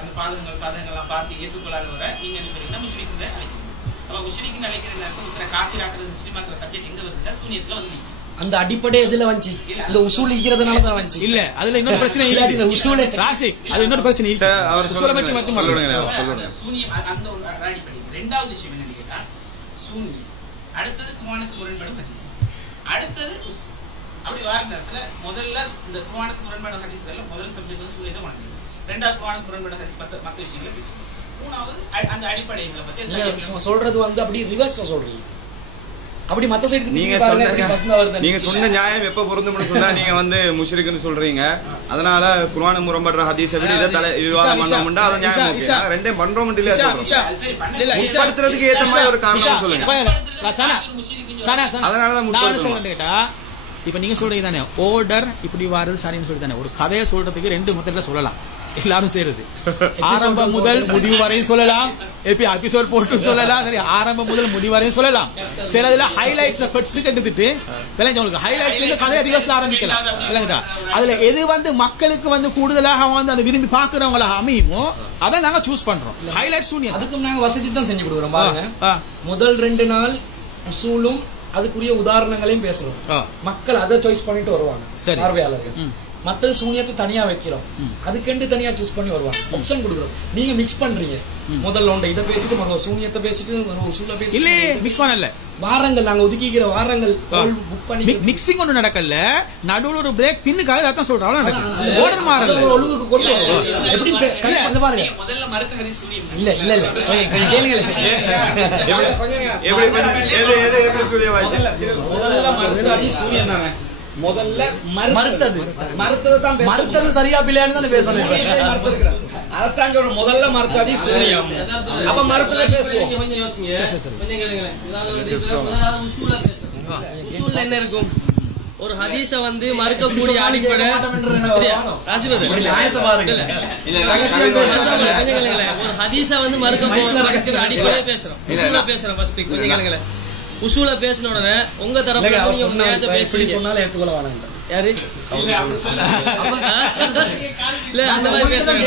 அந்த பாதகங்கள் சாதகங்கள்லாம் பார்த்து ஏற்றுக்கொள்ளாதவரை நீங்க என்ன சொல்றீங்கன்னா முஸ்லிம்களை அழைக்கிறீங்க. அப்ப முஸ்லிம்னு அழைக்கிற நேரத்தில் ஒருத்தரை காப்பிராக்குறது முஸ்லிமாக்குற சப்ஜெக்ட் எங்க வருதுன்னா சூனியத்துல வந்து அந்த அடிப்படை எதுல வந்துச்சு? இந்த உசூல் இருக்கிறதுனால தான் வந்துச்சு. இல்ல அதுல இன்னொரு பிரச்சனை இல்ல. இந்த உசூல் ராசி அது இன்னொரு பிரச்சனை இல்ல. அவர் உசூலை பத்தி மட்டும் சொல்லுங்க. சூனியம் அந்த ஒரு அடிப்படை. ரெண்டாவது விஷயம் என்னன்னு கேட்டா சூனியம், அடுத்தது குர்ஆனுக்கு முரண்படும் ஹதீஸ், அடுத்தது உசூல். அப்படி வர நேரத்துல முதல்ல இந்த குர்ஆனுக்கு முரண்படும் ஹதீஸ்ல முதல் சப்ஜெக்ட் வந்து சூனியத்தை வணங்குங்க. ரெண்டாவது குர்ஆனுக்கு முரண்படும் ஹதீஸ் மற்ற விஷயங்களை பேசுவோம். மூணாவது அந்த அடிப்படைகளை பத்தி சொல்றது வந்து அப்படி ரிவர்ஸ்ல சொல்றீங்க. அப்படி மத்த சைடுக்கு நீங்க சொன்ன நியாயம் எப்ப பொருந்தும்னு சொன்னா நீங்க வந்து முஷ்ரிக்னு சொல்றீங்க. அதனால குர்ஆன் முரண்படுற ஹதீஸை விட இத விவாதம் பண்ணோம்னா அது நியாயம். ஓகே ரெண்டையும் பண்றோம் இல்ல முற்படுத்துறதுக்கு ஏத்த மாதிரி ஒரு காரணம் சொல்லுங்க. அதனால தான் நான் சொல்றேன் கேட்டா இப்ப நீங்க சொல்றீங்க தானே ஆர்டர் இப்படி வாரது சரின்னு சொல்லி தானே ஒரு கதையை சொல்றதுக்கு ரெண்டு மெத்தட்ல சொல்லலாம். எல்லாரும் செய்யறது ஆரம்பம் முதல் முடிவு வரையும் சொல்லலாம். எபிசோட் போட்டு சொல்லலாம். சரி ஆரம்பம் முதல் முடிவு வரையும் சொல்லலாம். சிலதுல ஹைலைட்ஸ்ல ஃபர்ஸ்ட் எடுத்துட்டு உங்களுக்கு ஹைலைட்ஸ்ல இருந்து கதையை ரிவர்ஸ்ல ஆரம்பிக்கலாம். இல்லைங்களா? அதுல எது வந்து மக்களுக்கு வந்து கூடுதலாக வந்து அதை விரும்பி பாக்குறவங்களா அமையுமோ அதை நாங்க சூஸ் பண்றோம். ஹைலைட்ஸ் அதுக்கும் நாங்க வசதி தான் செஞ்சு கொடுக்குறோம். பாருங்க முதல் 2 நாள் உசூலும் அதுக்குரிய உதாரணங்களையும் பேசுறோம். மக்கள் அதை சாய்ஸ் பண்ணிட்டு வருவாங்க பார்வையாளர்கள். மற்றது சூனியத்தை தனியா வைக்கிறோம். அதுக்கெண்டு தனியா சூஸ் பண்ணி வருவாங்க. ஆப்ஷன் கொடுக்குறோம். நீங்க மிக்ஸ் பண்றீங்க. முதல்ல ஒன்றை இதை பேசிட்டு மறுவ சூனியத்தை பேசிட்டு மறுவ உசூல பேசிட்டு இல்ல மிக்ஸ் பண்ணல. வாரங்கள் நாங்க ஒதுக்கிக்கிற வாரங்கள் புக் பண்ணி மிக்சிங் ஒண்ணு நடக்கல. நடுவுல ஒரு பிரேக் பின்னுக்காக அதான் சொல்றோம். ஆர்டர் மாறல. ஒழுங்குக்கு கொண்டு எப்படி கரெக்ட் பாருங்க. முதல்ல மறுத்த ஹதீஸ் சூனியம் இல்ல இல்ல இல்ல கேளுங்க. எப்படி எப்படி சொல்லியாச்சு? முதல்ல மறுத்த ஹதீஸ் சூனியம் தானே. முதல்ல மறுத்தது சரியா பிள்ளையான்னு தானே பேசணும். அதான் சொல்ற முதல்ல மறுத்தாடி சூனியம். அப்ப மறுத்தல பேசுவோம். கொஞ்சம் யோசிங்க. கொஞ்சம் கேளுங்க. முதல்ல உசூல பேசுறோம். உசூல்ல என்ன இருக்கும்? ஒரு ஹதீஸ வந்து மறுக்கக்கூடிய அடிப்படை ஒரு ஹதீஸ வந்து மறுக்க அடிப்படை பேசுறோம். உசூல பேசுறோம். ஃபர்ஸ்ட் கொஞ்சம் கேளுங்களேன். உசூல பேசின உடனே உங்க தரப்புல பேசி சொன்னாலும் ஏத்துக்கொள்ள வேணாம். யாரு இல்ல அந்த மாதிரி பேசுறேன்.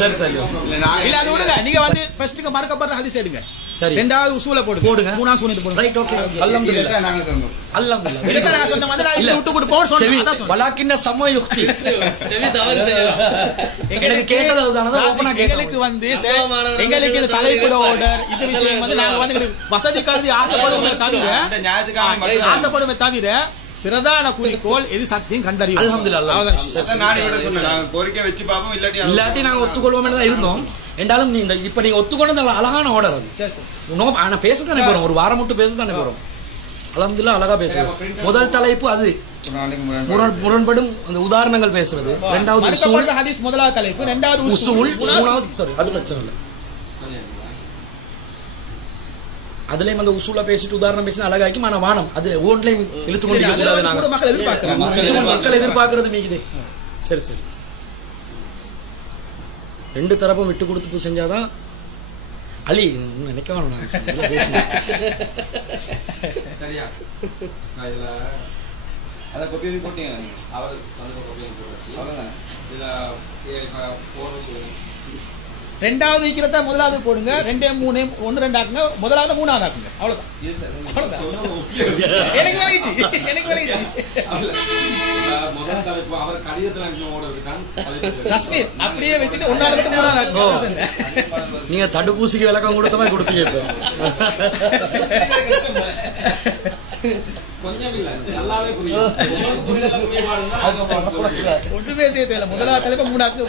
சரி சரி இல்ல அது விடுங்க. நீங்க வந்து ஃபர்ஸ்ட்க்கு மறுக்கப்படுற ஹதீஸ் எடுங்க. சரி ரெண்டாவது உசூல போடுங்க. மூணாவது சூனியத்தை போடுங்க. Right okay. அல்ஹம்துலில்லாஹ் நாங்க சொன்னோம். அல்ஹம்துலில்லாஹ் இதுக்கு நான் சொன்ன மாதிரி இல்ல விட்டு போடு போற சொன்னேன். வலாக்கின்ன சமயுக்தி செவி தவறு செய்யலாம். எனக்கு கேட்டது அதுதானே ஓபனா கேட்கல. எங்களுக்கு வந்து எங்களுக்கு இந்த தலைப்புல ஆர்டர் இது விஷயம் வந்து நாங்க வந்து வசதி கருதி ஆசைப்படுவோமே தவிர அந்த ஞாயிற்றுக்கிழமை ஆசைப்படுவோமே தவிர பிரதான குறிக்கோள் எது சத்தியம் கண்டறியும். அல்ஹம்துலில்லாஹ் நான் இவட சொன்னேன். நாங்க கோரிக்கை வச்சு பாப்போம். இல்லாட்டி நாங்க ஒத்துக்கொள்வோம் தான் இருந்தோம். என்றாலும் இப்ப நீங்க ஒத்துக்கொண்டது அழகான ஆர்டர் அது. ஆனா பேசத்தானே போறோம். ஒரு வாரம் மட்டும் பேசத்தானே போறோம். அல்ஹம்துலில்லாஹ் அழகா பேசுவோம். முதல் தலைப்பு அது முரண்படும் அந்த உதாரணங்கள் பேசுறது. இரண்டாவது உசூல் ஹதீஸ் முதலாவது தலைப்பு. இரண்டாவது உசூல். மூணாவது சாரி அது பிரச்சனை இல்லை. அதுலயும் அந்த உசூலா பேசிட்டு உதாரணம் பேசி அழகாக்கி ஆனா வானம் அது ஓன்லையும் இழுத்துக்கொண்டு மக்கள் எதிர்பார்க்கறது மீகுது. சரி சரி ரெண்டு தரப்பும் விட்டு கொடுத்து செஞ்சாதான் அலி நினைக்க வேணும். சரியா அத காப்பி போட்டீங்க. அவர் அந்த காப்பி போடுறாரு. இதுல போற ரெண்டாவது ஈக்கிறத முதலாவது போடுங்க, 2 3 1 2 ஆக்குங்க, முதலாவது 3ஆவது ஆக்குங்க. அவ்வளவுதான். எனக்கு விளங்கிச்சு. அவர் கடிதத்துல காஷ்மீர் அப்படியே வச்சுட்டு 1ஆவது மட்டும் 3ஆவது ஆக்குங்க. நீங்க தடுப்பூசிக்கு விளக்கம் கொடுத்த மாதிரி கொடுத்தீங்க. கொஞ்சம் இல்ல நல்லாவே புரியும். ஒன்றுமே செய்ய தேவையில்ல. முதலாவது தலைப்பை 3ஆவது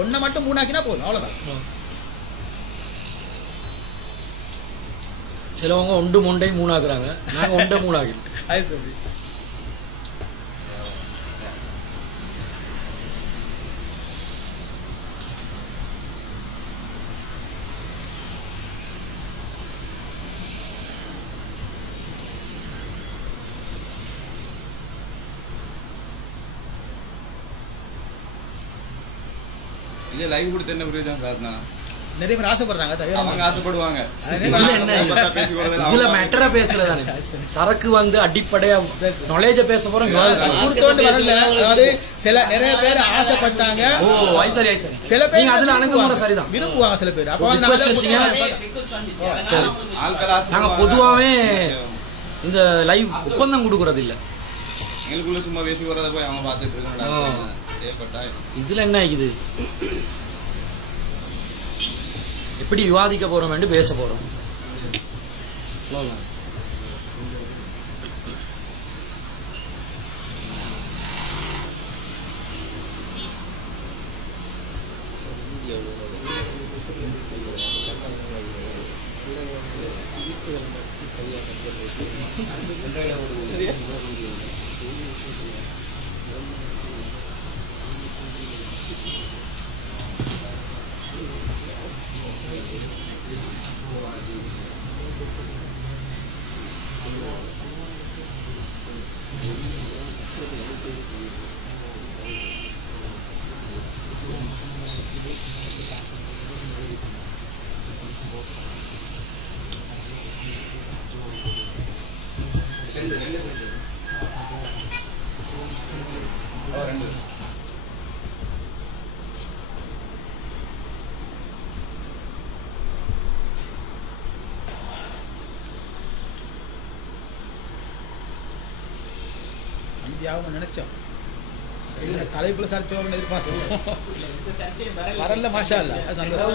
ஒன்ன மட்டும் 3ஆக்கினா போதும். அவ்வளவுதான். சிலவங்க 1 3 3 ஆக்குறாங்க. நாங்க 1 3 ஆகிடும். அது சரி. இது லைவ் கொடுத்து என்ன பிரயோஜனம் சார்னா? நிறைய பேர் ஆசைப்படுறாங்க. அவங்க ஆசைப்படுவாங்க. இதுல மேட்டரா பேசுறதானே. சரக்கு வந்து அடிப்படையா நாலேஜ பேச போறோம். அதாவது சில நிறைய பேர் ஆசைப்பட்டாங்க. ஓ சரி சரி. சில பேர் நீங்க அதுல அணுகுமுறை சரிதான். விரும்புவாங்க சில பேர். அப்ப நாங்க பொதுவாவே இந்த லைவ் ஒப்பந்தம் கொடுக்கறது இல்ல. எங்களுக்குள்ள சும்மா பேசி வரத போய் அவங்க பாத்துட்டு இருக்காங்க. இதுல என்ன இது எப்படி விவாதிக்க போறோம் என்று பேச போறோம். நினைச்சோம் தலைப்புல சர்ச்சை எதிர்பார்த்தோம். வரல மாஷா இல்ல சந்தோஷம்.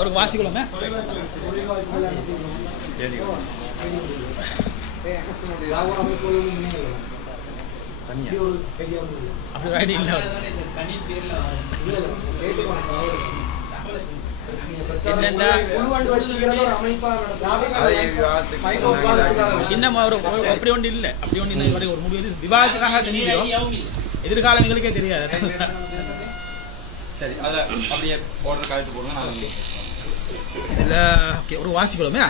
ஒரு வாசிக்கலாமே. இன்னும் அப்படி ஒன்று இல்லை. அப்படி ஒன்று ஒரு முடிவு விவாதத்துக்காக செஞ்சிருக்கோம். எதிர்காலம் எங்களுக்கே தெரியாது. சரி அத அப்படியே ஆர்டர் காய்ச்சி போடுங்க. இல்ல ஓகே ஒரு வாசிக்கலாமே.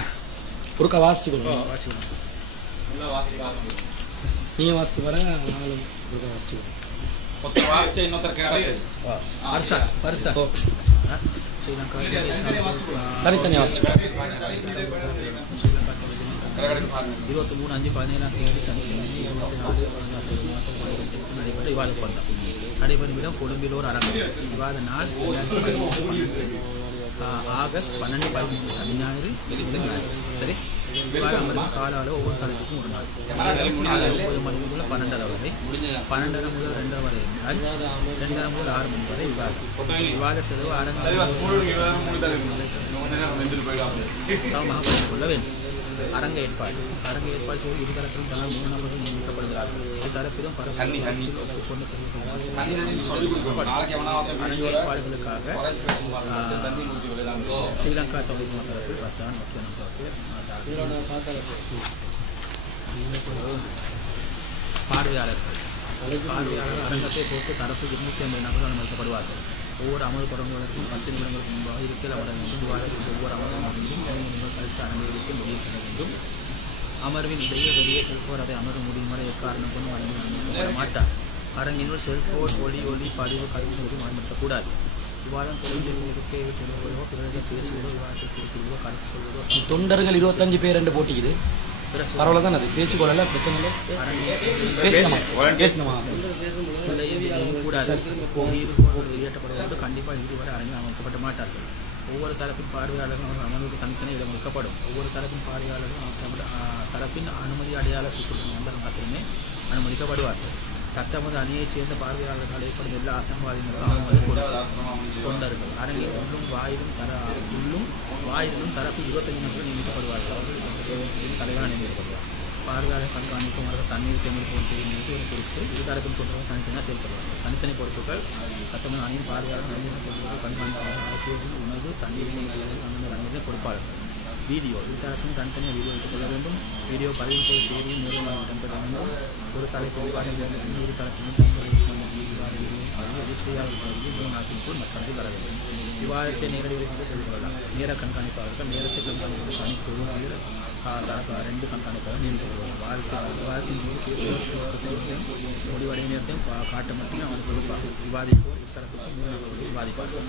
ஒருக்கா வாசிச்சுக்கணும். நீங்க வாசிச்சு பாருங்க. நாங்களும் ஒருக்கா வாசிச்சுக்கணும். வாசிச்சு இன்னொருத்தர் கேட்டா பரிசா பரிசா தனித்தனி வாசிச்சு 23/5/17 சனிக்கிழமை நடைபெற்ற விவாத கூட்டம் நடைபெறும் இடம் கொழும்பிலோர் அரங்கம். விவாத நாள் ஆகஸ்ட் 12/13 சனி ஞாயிறு சரி. விவாதம் கால அளவு ஒவ்வொரு தலைப்புக்கும் ஒரு நாள் 9 மணி முதல் 12:30 வரை, 12:30 முதல் 2 வரை லஞ்ச், 2:30 முதல் 6 மணி வரை விவாதம். விவாத செலவு அரங்கம் சமமாக கொள்ள வேண்டும். அரங்க ஏற்பாடு செய்து இருதரப்பிலும் தலா 3 நபர்கள் நியமிக்கப்படுகிறார்கள். இருதரப்பிலும் பரஸ்பரம் ஒப்புக்கொண்டு அரங்க ஏற்பாடுகளுக்காக ஸ்ரீலங்கா தொழில்நுட்ப தரப்பில் பிரசான் பார்வையாளர்கள் பார்வையாளர் அரங்கத்தை பொறுத்து தரப்பு 250 நபர்கள் அனுமதிக்கப்படுவார்கள். ஒவ்வொரு அமர்வு தொடங்குவதற்கும் 10 நிமிடங்களுக்கு முன்பாக இருக்கையில் அமர வேண்டும். விவாதத்தில் ஒவ்வொரு அமர்வும் 5 நிமிடங்கள் கழித்து அரங்கிற்கு வெளியே செல்ல வேண்டும். அமர்வின் இடையே வெளியே செல்பவர் அதை அமர்வு முடியும் வரை எக்காரணம் கொண்டு அனுமதிக்கப்பட மாட்டார். அரங்கினுள் செல்போன் ஒளி பதிவு கருத்து பயன்படுத்தக்கூடாது. விவாதம் தொழில் இருக்கை விட்டு எழுதுவதோ பிறகு பேசுவதோ விவாதத்தில் குறிப்பிடுவதோ கருத்து சொல்வதோ தொண்டர்கள் 25 பேர் என்று போட்டிக்குது. பரவாயில்ல தான் அது பேசிக்கொள்ளல பிரச்சனை இல்லை. வெளியேற்றப்படுவதோடு கண்டிப்பாக இதுவரை அரங்கில் அமைக்கப்பட மாட்டார்கள். ஒவ்வொரு தரப்பின் பார்வையாளர்களும் அமர்வுக்கு தனித்தனி இடம் ஒதுக்கப்படும். ஒவ்வொரு தரப்பின் பார்வையாளர்களும் தரப்பின் அனுமதி அடையாள சீட்டு நண்பர்கள் மட்டுமே அனுமதிக்கப்படுவார்கள். தத்தமது அணியைச் சேர்ந்த பார்வையாளர்கள் ஏற்படும் எல்லா அசம்பாதிகளும் தொண்டர்கள் அரங்கில் உள்ளும் வாயிலும் தரப்பு 25 நபர்கள் நியமிக்கப்படுவார்கள். அவர்கள் தலைவராக நியமிக்கப்படுவார். பார்வையாளர் கண்காணிக்கும் அவர்கள் தண்ணீர் தேர்தல் பொறுத்து ஒரு பொறுப்பு இரு தரப்பின் தொண்டர்கள் தனித்தனியாக செயல்படுவார்கள். தனித்தனி பொறுப்புகள் தத்தமது அணியின் பார்வையாளர் கண்காணிப்பாளர்கள் ஆசிரியர்கள் உணவு தண்ணீர் அணியின் பொறுப்பாளர்கள். வீடியோ இரு தரப்பின் தனித்தனியாக வீடியோ எடுத்துக் கொள்ள வேண்டும். வீடியோ பதிவு போய் தேதியும் நேரமாக இடம்பெற வேண்டும். ஒரு தலைப்பில் இரு தரப்பிலும் எதிர் செய்யாத நாட்டிற்குள் மற்றொன்று வர வேண்டும். விவாதத்தை நேரடி உரைக்கு செய்து கொள்ளலாம். நேர கண்காணிப்பாளர்கள் நேரத்தை கண்காணிப்பது தனிக்குழு தரப்பு 2 கண்காணிப்பாளர்கள் நியமிக்கப்படுவார். விவாதத்தின் போது பேசுவதற்கு முடிவடைய நேரத்தையும் காட்ட மட்டுமே அவர்கள் கொடுப்பார்கள். விவாதிப்போர் இத்தரப்புக்கு 3 நபர்கள் விவாதிப்பார்கள்.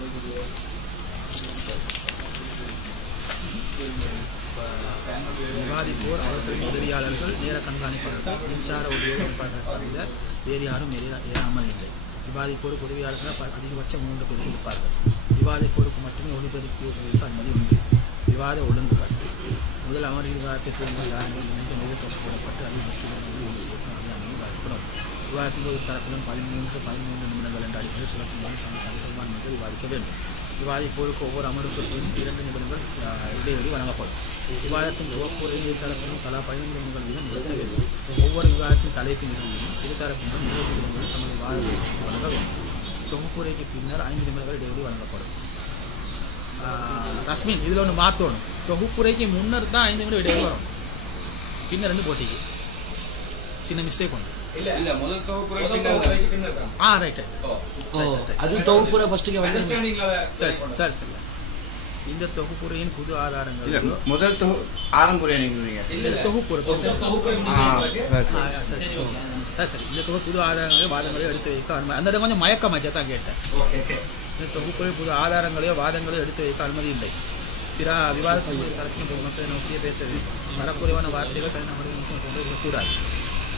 விவாதிப்போர் அவர்களின் உதவியாளர்கள் நேர கண்காணிப்பாளர்கள் மின்சார உதவியாளர் வேறு யாரும் ஏறாமல் இல்லை. விவாதிப்போருக்கு உதவியாளர்கள் அதிகபட்சம் 3 பேர் இருப்பார்கள். விவாதிப்போருக்கு மட்டுமே ஒளிபெருக்கி உதவிக்கு அனுமதி உண்டு. விவாத ஒழுங்குகள் முதல் அமர்வு விவாதத்தை சேர்ந்த யாருங்கள் இணைந்து நிறுத்தப்பட்டு அதில் செய்யப்படும். விவாதத்தின் ஒரு தரப்பிலும் 13 நிமிடங்கள் என்ற அடிப்படையில் சுழற்சி சரிசமான முறையில் விவாதிக்க வேண்டும். விவாதிப்போருக்கு ஒவ்வொரு அமர்வுக்கும் 2 நிமிடங்கள் இடைவெளி வழங்கப்படும். விவாதத்தின் ஒவ்வொரு தரப்பிலும் தலா 15 நிமிடங்கள் வீதம் நிறுத்த வேண்டும். ஒவ்வொரு விவாதத்தின் தலைப்பின் இறுதியிலும் இருதரப்பினரும் 20 நிமிடங்கள் தமது விவாதத்தை வழங்க வேண்டும். தொகுப்புரைக்கு பின்னர் 5 நிமிடங்கள் இடைவெளி வழங்கப்படும். ரஸ்மின் இதில் ஒன்று மாற்றணும். தொகுப்புரைக்கு முன்னர் தான் 5 நிமிடம் இடைவெளி வரும். பின்னர் 2 போட்டிக்கு சின்ன மிஸ்டேக் ஒன்று. முதல் தொகுப்புரை சரி. இந்த தொகுப்புரையின் புது ஆதாரங்கள் முதல் ஆரம்புரை இந்த தொகுப்புரை சரி இந்த தொகுப்பு புது ஆதாரங்களையோ வாதங்களையோ எடுத்து வைக்க அனுமதி. அந்த கொஞ்சம் மயக்கமாச்சா தான் கேட்டேன். இந்த தொகுப்புரை புது ஆதாரங்களையோ வாதங்களையோ எடுத்து வைக்க அனுமதி இல்லை. விவாதத்தின் தரப்பின் பொதுமக்களை நோக்கியே பேச வேண்டும். தரக்குறைவான வார்த்தைகள் தனிநபர்கள் கொண்டு இருக்கக்கூடாது.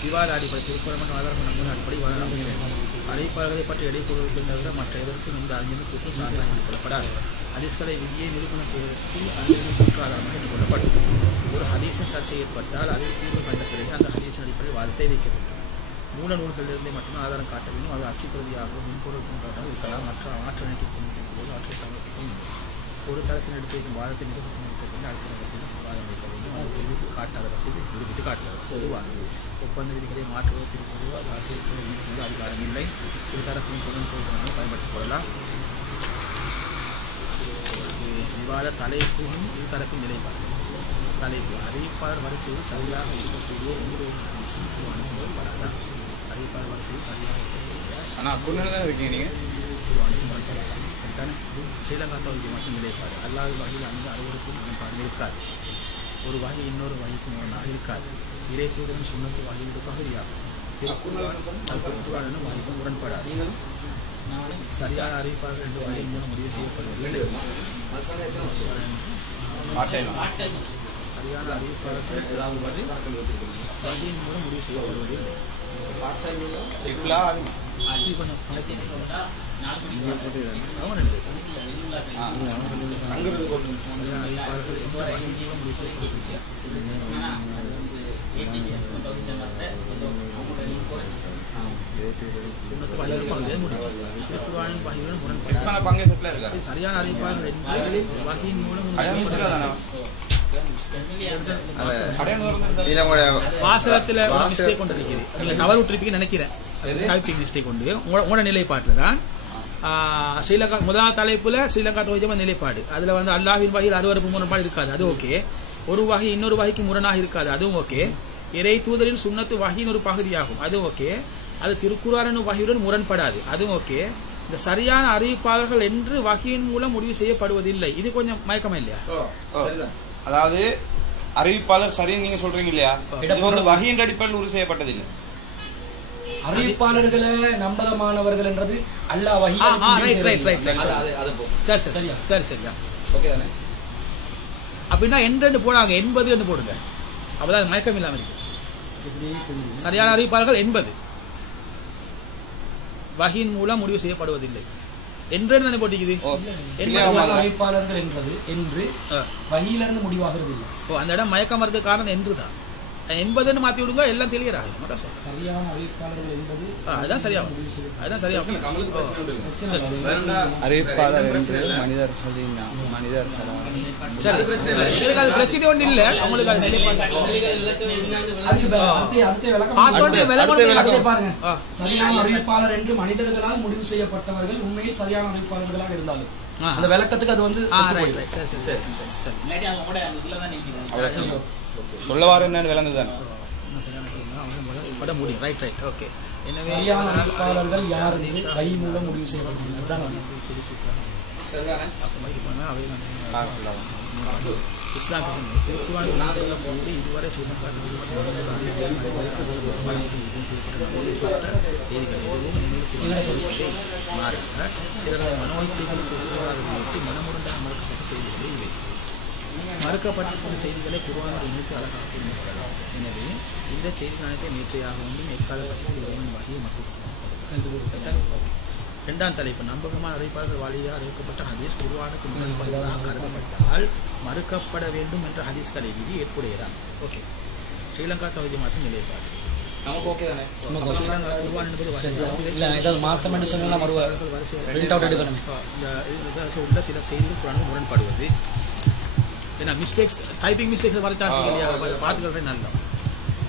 விவாத அடிப்படை திருக்குறள் மற்றும் ஆதாரம் நம்பர் அடிப்படை வழங்க வேண்டும். அழைப்பாளர்களை பற்றி இடைக்கூறுவதற்கு தவிர மற்ற எதற்கும் இந்த அறிஞர்கள் கூட்டம் சாதனை கொள்ளப்படாது. ஹதீஸ்களை விதியை நிரூபணம் செய்வதற்கு அறிஞர்கள் கூற்று ஆதாரமாக எடுத்துக்கொள்ளப்படும். ஒரு ஹதீஸின் சர்ச்சை ஏற்பட்டால் அதை தீர்வு கண்ட பிறகு அந்த ஹதீஸின் அடிப்படையில் வாதத்தை வைக்க வேண்டும். மூல நூல்களிலிருந்தே மட்டுமே ஆதாரம் காட்ட வேண்டும். அது அச்சுப்பிரதியாகவோ மின்பொருள் போன்றதாக இருக்கலாம். மற்ற ஆற்றல் நீட்டிக்கும் போது ஆற்றல் சமர்ப்பிக்கும். ஒரு தரப்பில் எடுத்து வைக்கும் வாதத்தை நிரூபணம் எடுத்துக்கொண்டு அடுத்த தரப்பில் வாதம் வைக்க வேண்டும். அது தெரிவித்து காட்டாத பட்சத்தில் நிரூபித்து காட்டுவது. பொதுவாக ஒப்பந்த விதிகளை மாற்றுவதோ திருப்பதோ ஆசிரியர்கள் நீக்குவது அதிகாரம் இல்லை. இரு தரப்பின் தொழில்நுட்ப பயன்படுத்திக் கொள்ளலாம். விவாத தலைப்புகளும் இரு தரப்பின் நிலைப்பாடு. தலைப்பு அறிவிப்பாளர் வரிசையில் சரியாக இருக்கக்கூடிய எந்த ஒரு விஷயம் அனுப்பப்படாதா? அறிவிப்பாளர் வரிசையில் சரியாக இருக்கக்கூடிய ஸ்ரீலங்கா தொகுதி மற்றும் நிலைப்பாடு அல்லாத வகையில் அங்கு அறுவருக்கும் முரண்பாடு இருக்காது. ஒரு வகை இன்னொரு வகைக்கு முரணாக இருக்காது. இறை தூதரின் சுண்ணத்து வகையோடு பகுதியாகும். திருக்குறானும் வகைக்கும் முரண்படாது. சரியான அறிவிப்பாளர்கள் 2 வகையின் மூலம் முடிவு செய்யப்படுவது. சரியான அறிவிப்பாளர்கள் வகையின் மூலம் முடிவு செய்யப்படுவது. சரியான அறிவிப்பாளர்கள் வகையின் மூலம் வாசகத்துல மிஸ்டேக் கொண்டு இருக்குது. நீங்க தவறு விட்டுருப்பீங்கன்னு நினைக்கிறேன். டைப்பிங் மிஸ்டேக் கொண்டு உங்களோட நிலைப்பாட்டில் தான் ஸ்ரீலங்கா முதல் தலைப்புல ஸ்ரீலங்கா தொகுதி நிலைப்பாடு. அதுல வந்து அல்லாஹ்வின் வகையில் அருவருப்பு முரண்பாடு இருக்காது, அது ஓகே. ஒரு வகை இன்னொரு வகைக்கு முரணாக இருக்காது, அதுவும் ஓகே. இறை தூதரில் சுன்னத்து வகையின் ஒரு பகுதியாகும், அது ஓகே. அது திருக்குர்ஆன் வஹீயுடன் முரண்படாது, அதுவும் ஓகே. இந்த சரியான அறிவிப்பாளர்கள் என்று வஹீயின் மூலம் முடிவு செய்யப்படுவதில்லை, இது கொஞ்சம் மயக்கமா இல்லையா? அதாவது அறிவிப்பாளர் சரின்னு நீங்க சொல்றீங்க இல்லையா, இது வந்து வஹீயின் அடிப்படையில் உறுதி செய்யப்பட்டதில்லை. அறிவிப்பாளர்களை நம்பகமானவர்கள் என்றது அல்லாஹ் வஹீ. சரி சரியா ஓகே தானே. அப்படின்னா எண்டு போடாங்க, 80 போடுங்க, அப்பதான் மயக்கம் இல்லாம இருக்கு. சரியான அறிவிப்பாளர்கள் 80 வஹீயின் மூலம் முடிவு செய்யப்படுவதில்லை என்று தானே போட்டிக்குது. அறிவிப்பாளர்கள் என்பது என்று வஹீயிலிருந்து முடிவாகிறது இல்லை. அந்த இடம் மயக்கம் வர்றதுக்கு காரணம் என்று தான் 80 மாத்தி விடுங்க, எல்லாம் தெளியறாங்க. சரியான அறிவிப்பாளர்கள் என்பது அதுதான் சரியாகும், அதுதான் சரியாகும். அறிவிப்பாளர் மனிதர்களின் சரி, எங்களுக்கு அது பிரச்சனை ஒன்றும் இல்லை. அவங்களுக்கு அது சரியான அறிவிப்பாளர் என்று மனிதர்களால் முடிவு செய்யப்பட்டவர்கள் உண்மையில் சரியான அறிவிப்பாளர்களாக இருந்தாலும் அந்த விளக்கத்துக்கு அது வந்து சொல்லவாறு என்னன்னு விளங்குதான். சரியான அறிவிப்பாளர்கள் யார் வழி மூலம் முடிவு செய்யப்படுகிறது. இஸ்லாம் இதுவரை மாறாக சிலரது மனோச்சைகளுக்கு ஒத்து மனமுரண்டாக மறுக்கப்பட்ட செய்திகளே இவை. மறுக்கப்பட்டிருக்கிற செய்திகளை குர்ஆனோடு இணைத்து அழகாக புரிந்து கொள்ளலாம். எனவே இந்த செய்திகள் அனைத்தை நேற்றையாக ஒன்றும் எக்கால பட்சத்தில் இறைவன் வகையை மட்டும். இரண்டாம் தலைப்பு, நம்பகமான அறிவிப்பாளர்கள் வழியாக அறிவிக்கப்பட்ட ஹதீஸ் குர்ஆனுக்கு முரண்படுவதாக கருதப்பட்டால் மறுக்கப்பட வேண்டும் என்ற ஹதீஸ்களை விதி ஏற்புடையதான். ஓகே, ஸ்ரீலங்கா தௌஹீத் ஜமாஅத்தின் நிலைப்பாடு நமக்கு ஓகே தானே. குர்ஆன் என்பது உள்ள சில செய்திகள் குர்ஆனுக்கு முரண்படுவது. ஏன்னா மிஸ்டேக்ஸ், டைப்பிங் மிஸ்டேக்ஸ் வர சான்ஸ் இல்லையா, பார்த்துக்கிறேன் நல்லா.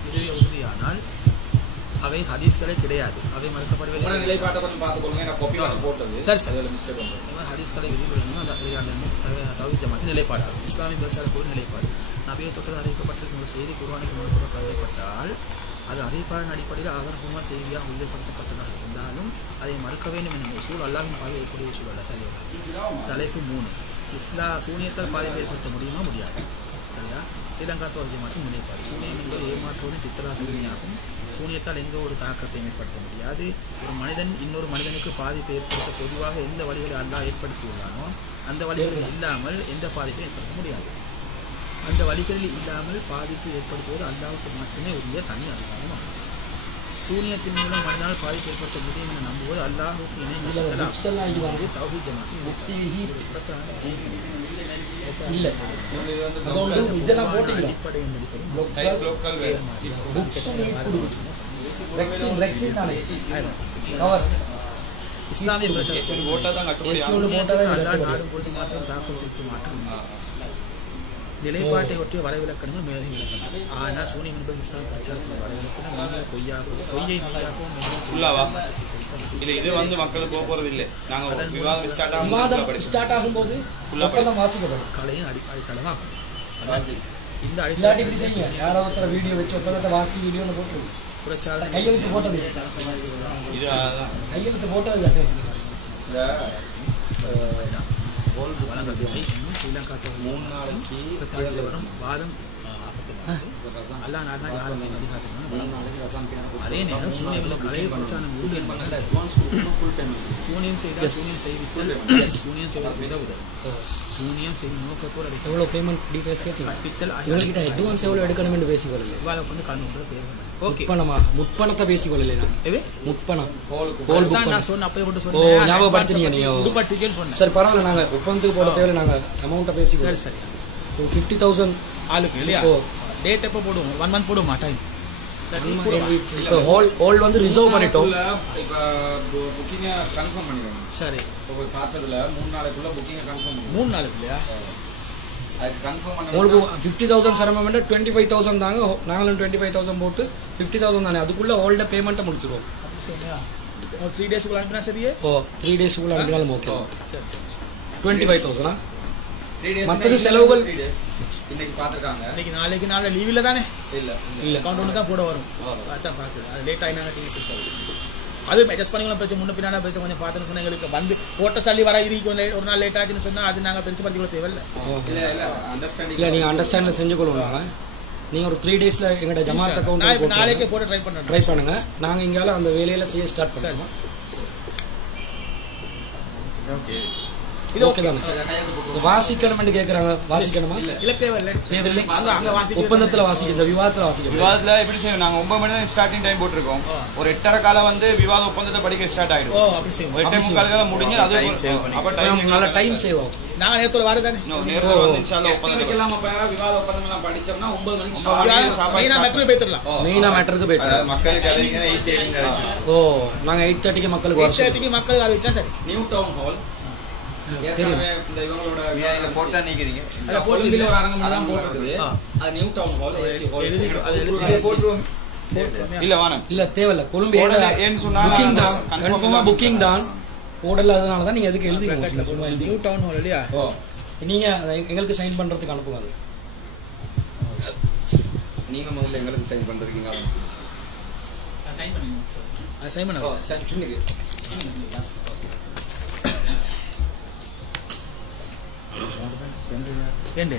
இது உறுதியானால் அவை ஹதீஸ்களே கிடையாது, அவை மறுக்கப்படவில்லை. சரி சரி, ஹதீஸ்களை விதிவிலங்கு அந்த தௌஹீத் ஜமாஅத்தின் நிலைப்பாடாகும். இஸ்லாமிய பிரச்சார குழு நிலைப்பாடு, நபியை தொற்று அறிவிக்கப்பட்டிருக்கும் ஒரு செய்தி குர்ஆனுக்கு முரண்பட கருதப்பட்டால் அது அறிவிப்பாளரின் அடிப்படையில் ஆதாரபூர்வமான செய்தியாக உறுதிப்படுத்தப்பட்டதாக இருந்தாலும் அதை மறுக்க வேண்டும் எனும் சூழ் அல்லாஹ்வின் பாதை ஏற்படைய சூழல்ல. சரி, ஓகே. தலைப்பு 3, சூனியத்தால் பாதிப்பை ஏற்படுத்த முடியுமா முடியாது. சரியா? ஸ்ரீலங்கா தௌஹீத் ஜமாஅத்தின் நிலைப்பாடு, சூனியம் என்பது ஏமாற்றுவதும் பித்தலாகும். சூனியத்தால் எந்த ஒரு தாக்கத்தை ஏற்படுத்த முடியாது. ஒரு மனிதன் இன்னொரு மனிதனுக்கு பாதிப்பை ஏற்படுத்த பொதுவாக எந்த வழிகளை அல்லாஹ் ஏற்படுத்தியுள்ளானோ அந்த வழிகளில் இல்லாமல் எந்த பாதிப்பையும் ஏற்படுத்த முடியாது. அந்த வழிகளில் இல்லாமல் பாதிப்பு ஏற்படுத்துவது அல்லாஹ்வுக்கு மட்டுமே உரிய தனி அதிகாரமாகும். சூனியத்தின் மூலம் மனிதனால் பாதிப்பு ஏற்படுத்த முடியும் என நம்புவது அல்லாஹ்வுக்கு இணைந்து தௌஹீத் ஜமாஅத்தின் இஸ்லாமிய நிலைப்பாட்டை ஒற்றிய வரைவிலக்கணங்கள் மேலும் விளக்கணும். ஆனால் சூனியம் என்பது இஸ்லாம் பிரச்சாரத்தில் வரைவிலக்கணம் பொய்யை இது வந்து மக்களுக்கு போறது இல்லை. நாங்கள் ஸ்டார்ட் ஆகும்போது கலையின் அடித்தளமாகும். இந்த யாராவது வீடியோ வச்சு ஒப்பந்தத்தை வாசி வீடியோ போட்டு கையெழுத்து போட்டது கையெழுத்து போட்டது ஸ்ரீலங்கா 3 நாளைக்கு வரும் வாதம் அல்லா நாடு அதே நேரம் சூனியம் கலையை படிச்சான சூனியம் செய்தால் சூனியம் செய்வது உதவுதல். சூனியம் செய்யும் நோக்கத்தோடு எவ்வளோ பேமெண்ட் டீடைல்ஸ் கேட்கலாம். இவங்ககிட்ட அட்வான்ஸ் எவ்வளோ எடுக்கணும் என்று பேசிக்கொள்ளல. இவாளை வந்து கலந்து பேர் முற்பணத்தை பேசிக்கொள்ளல. முற்பணம் நான் சொன்ன அப்பயே மட்டும் சொன்னேன். ஞாபகப்படுத்தினீங்க நீங்க. சரி பரவாயில்ல, நாங்க ஒப்பந்தத்துக்கு போட தேவையில்ல, நாங்க அமௌண்ட்டை பேசிக்கொள்ளல. சரி 50,000 ஆளுக்கு இல்லையா? டேட் எப்போ போடுவோம்? 1 month போடுவோமா டைம்? ஹோல் வந்து ரிசர்வ் பண்ணிட்டோம். இப்ப புக்கிங்க கன்ஃபார்ம் பண்ணிடுவோம். சரி, போய் பார்த்ததுல 3 நாளைக்குள்ள புக்கிங்க கன்ஃபார்ம் பண்ணுவோம். 3 நாளுக்கு இல்லையா? அது கன்ஃபார்ம் பண்ண உங்களுக்கு 50,000 சிரமம் 25,000 தாங்க. நாங்களும் 25,000 போட்டு 50,000 தானே, அதுக்குள்ள ஹோல்ட பேமெண்ட்டை முடிச்சிருவோம். 3 days அனுப்பினா சரியே? 3 days அனுப்பினாலும் ஓகே. சரி சரி, 25,000 மற்றது செலவுகள் இன்னைக்கு பாத்துருக்காங்க. இன்னைக்கு நாளைக்கு லீவ் இல்ல தானே? இல்ல அக்கௌண்ட் ஒன்று தான் போட வரும். அதான் பார்க்குது, அது லேட் ஆகினாங்க. அது அட்ஜஸ்ட் பண்ணிக்கலாம் பிரச்சனை முன்ன பின்னாடி பிரச்சனை கொஞ்சம் பார்த்துன்னு சொன்னா எங்களுக்கு வந்து போட்ட சல்லி வர இருக்கும் ஒரு நாள் லேட் ஆச்சுன்னு சொன்னா அது நாங்கள் பெருசு படுத்திக்கொள்ள தேவையில்லை. இல்லை நீங்கள் அண்டர்ஸ்டாண்டில் செஞ்சு கொள்ளுவாங்க. நீங்கள் ஒரு 3 daysல எங்களோட ஜமாத் அக்கௌண்ட் நாளைக்கே போட்டு ட்ரை பண்ணுங்க. நாங்கள் இங்கால அந்த வேலையில செய்ய ஸ்டார்ட் பண்ணுவோம். ஓகே இது ஓகே தான். வாசிக்கணும்னு கேட்குறாங்க. வாசிக்கணுமா? இல்லை தேவையில்லை. ஒப்பந்தத்தில் வாசிக்க இந்த விவாதத்தில் வாசிக்க விவாதத்தில் எப்படி செய்வோம்? நாங்கள் 9 மணி நேரம் ஸ்டார்டிங் டைம் போட்டிருக்கோம். ஒரு 8:30 காலம் வந்து விவாத ஒப்பந்தத்தை படிக்க ஸ்டார்ட் ஆகிடும். அப்படி செய்வோம். 8:45 முடிஞ்சு அது நல்ல டைம் சேவ் ஆகும். நாங்கள் நேரத்தோட வரதானே நேரத்தில் வந்து இன்ஷால்லா ஒப்பந்தம் விவாத ஒப்பந்தம் எல்லாம் படிச்சோம்னா 9 மணிக்கு மெயினாக மேட்டருக்கு போயிடலாம். மெயினாக மேட்டருக்கு போயிட்டு மக்களுக்கு அறிவிங்க 8:30. ஓ நாங்கள் 8:30க்கு மக்களுக்கு 8:30க்கு மக்களுக்கு அறிவிச்சா சரி. நியூ டவுன் ஹால் ஏற்கனவே இந்த இவங்களோட போட்டா நீக்கிறீங்க கொழும்பில் ஒரு அரங்கம் தான் போட்டுருக்குது. அது new town hall AC hall போட்டுருவோம். இல்ல வானம் இல்ல தேவையில்ல. கொழும்பு ஏன்னு சொன்னா புக்கிங் தான், கன்ஃபார்மா புக்கிங் தான். போடலாதனால தான் நீங்க எதுக்கு எழுதிங்க சும்மா எழுதி நியூ டவுன் ஹால் இல்லையா? நீங்க எங்களுக்கு சைன் பண்றதுக்கு அனுப்புங்க. அது நீங்க முதல்ல எங்களுக்கு சைன் பண்றதுக்கு சைன் பண்ணுங்க. சைன் பண்ண end.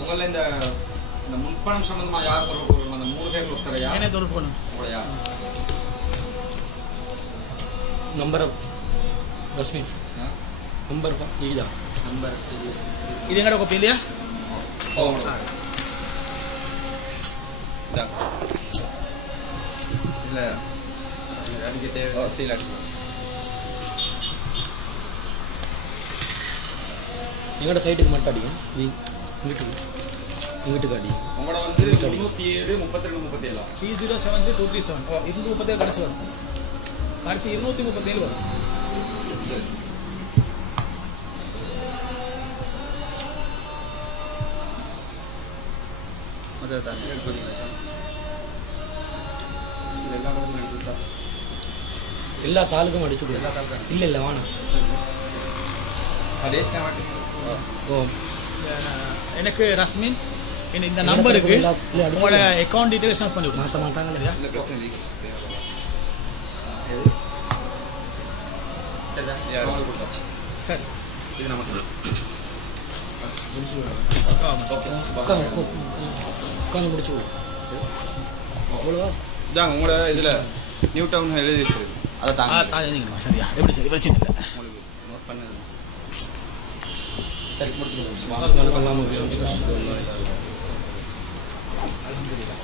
உங்கள இந்த முன்பணம் சம்பந்தமா யார் தொடர்பு கொள்ளணும்? அந்த 3 பேர் ஒருத்தரையா? என்ன தொடர்பு பண்ணும்? உங்களையா? நம்பர் ரஸ்மின் நம்பர் இதுதா நம்பர் இது எங்கட கோப்பி இல்லையா? இல்ல அடிக்க தேவை சீல் அடிக்க. எங்கட சைட்டுக்கு மட்டும் அடிங்க. இங்கிட்டு அடிங்க. உங்களோட வந்து 207 32 37 3073 237 237 கடைசி வரும். கடைசி 237 வரும். சரி. எல்லா தாலுக்கும் அடிச்சு விடு. இல்ல இல்ல வாணும். ஓ எனக்கு ரஸ்மின் இந்த நம்பருக்கு உங்களோட அக்கௌண்ட் டீடைல்ஸ் பண்ணி விடுங்க. மாற்ற மாட்டாங்க இல்லையா? இல்ல பிரச்சனை இல்லை. சரி இது நமக்கு உட்காந்து முடிச்சு விடு. அவ்வளோவா இதாங்க உங்களோட இதுல நியூ டவுன் எழுதி வச்சிருக்கு. அதை தாங்க சரியா? எப்படி சரி பிரச்சனை இல்லை. உங்களுக்கு நோட் பண்ணது சரி முடிச்சுக்கலாம். அல்ஹம்துலில்லாஹ்.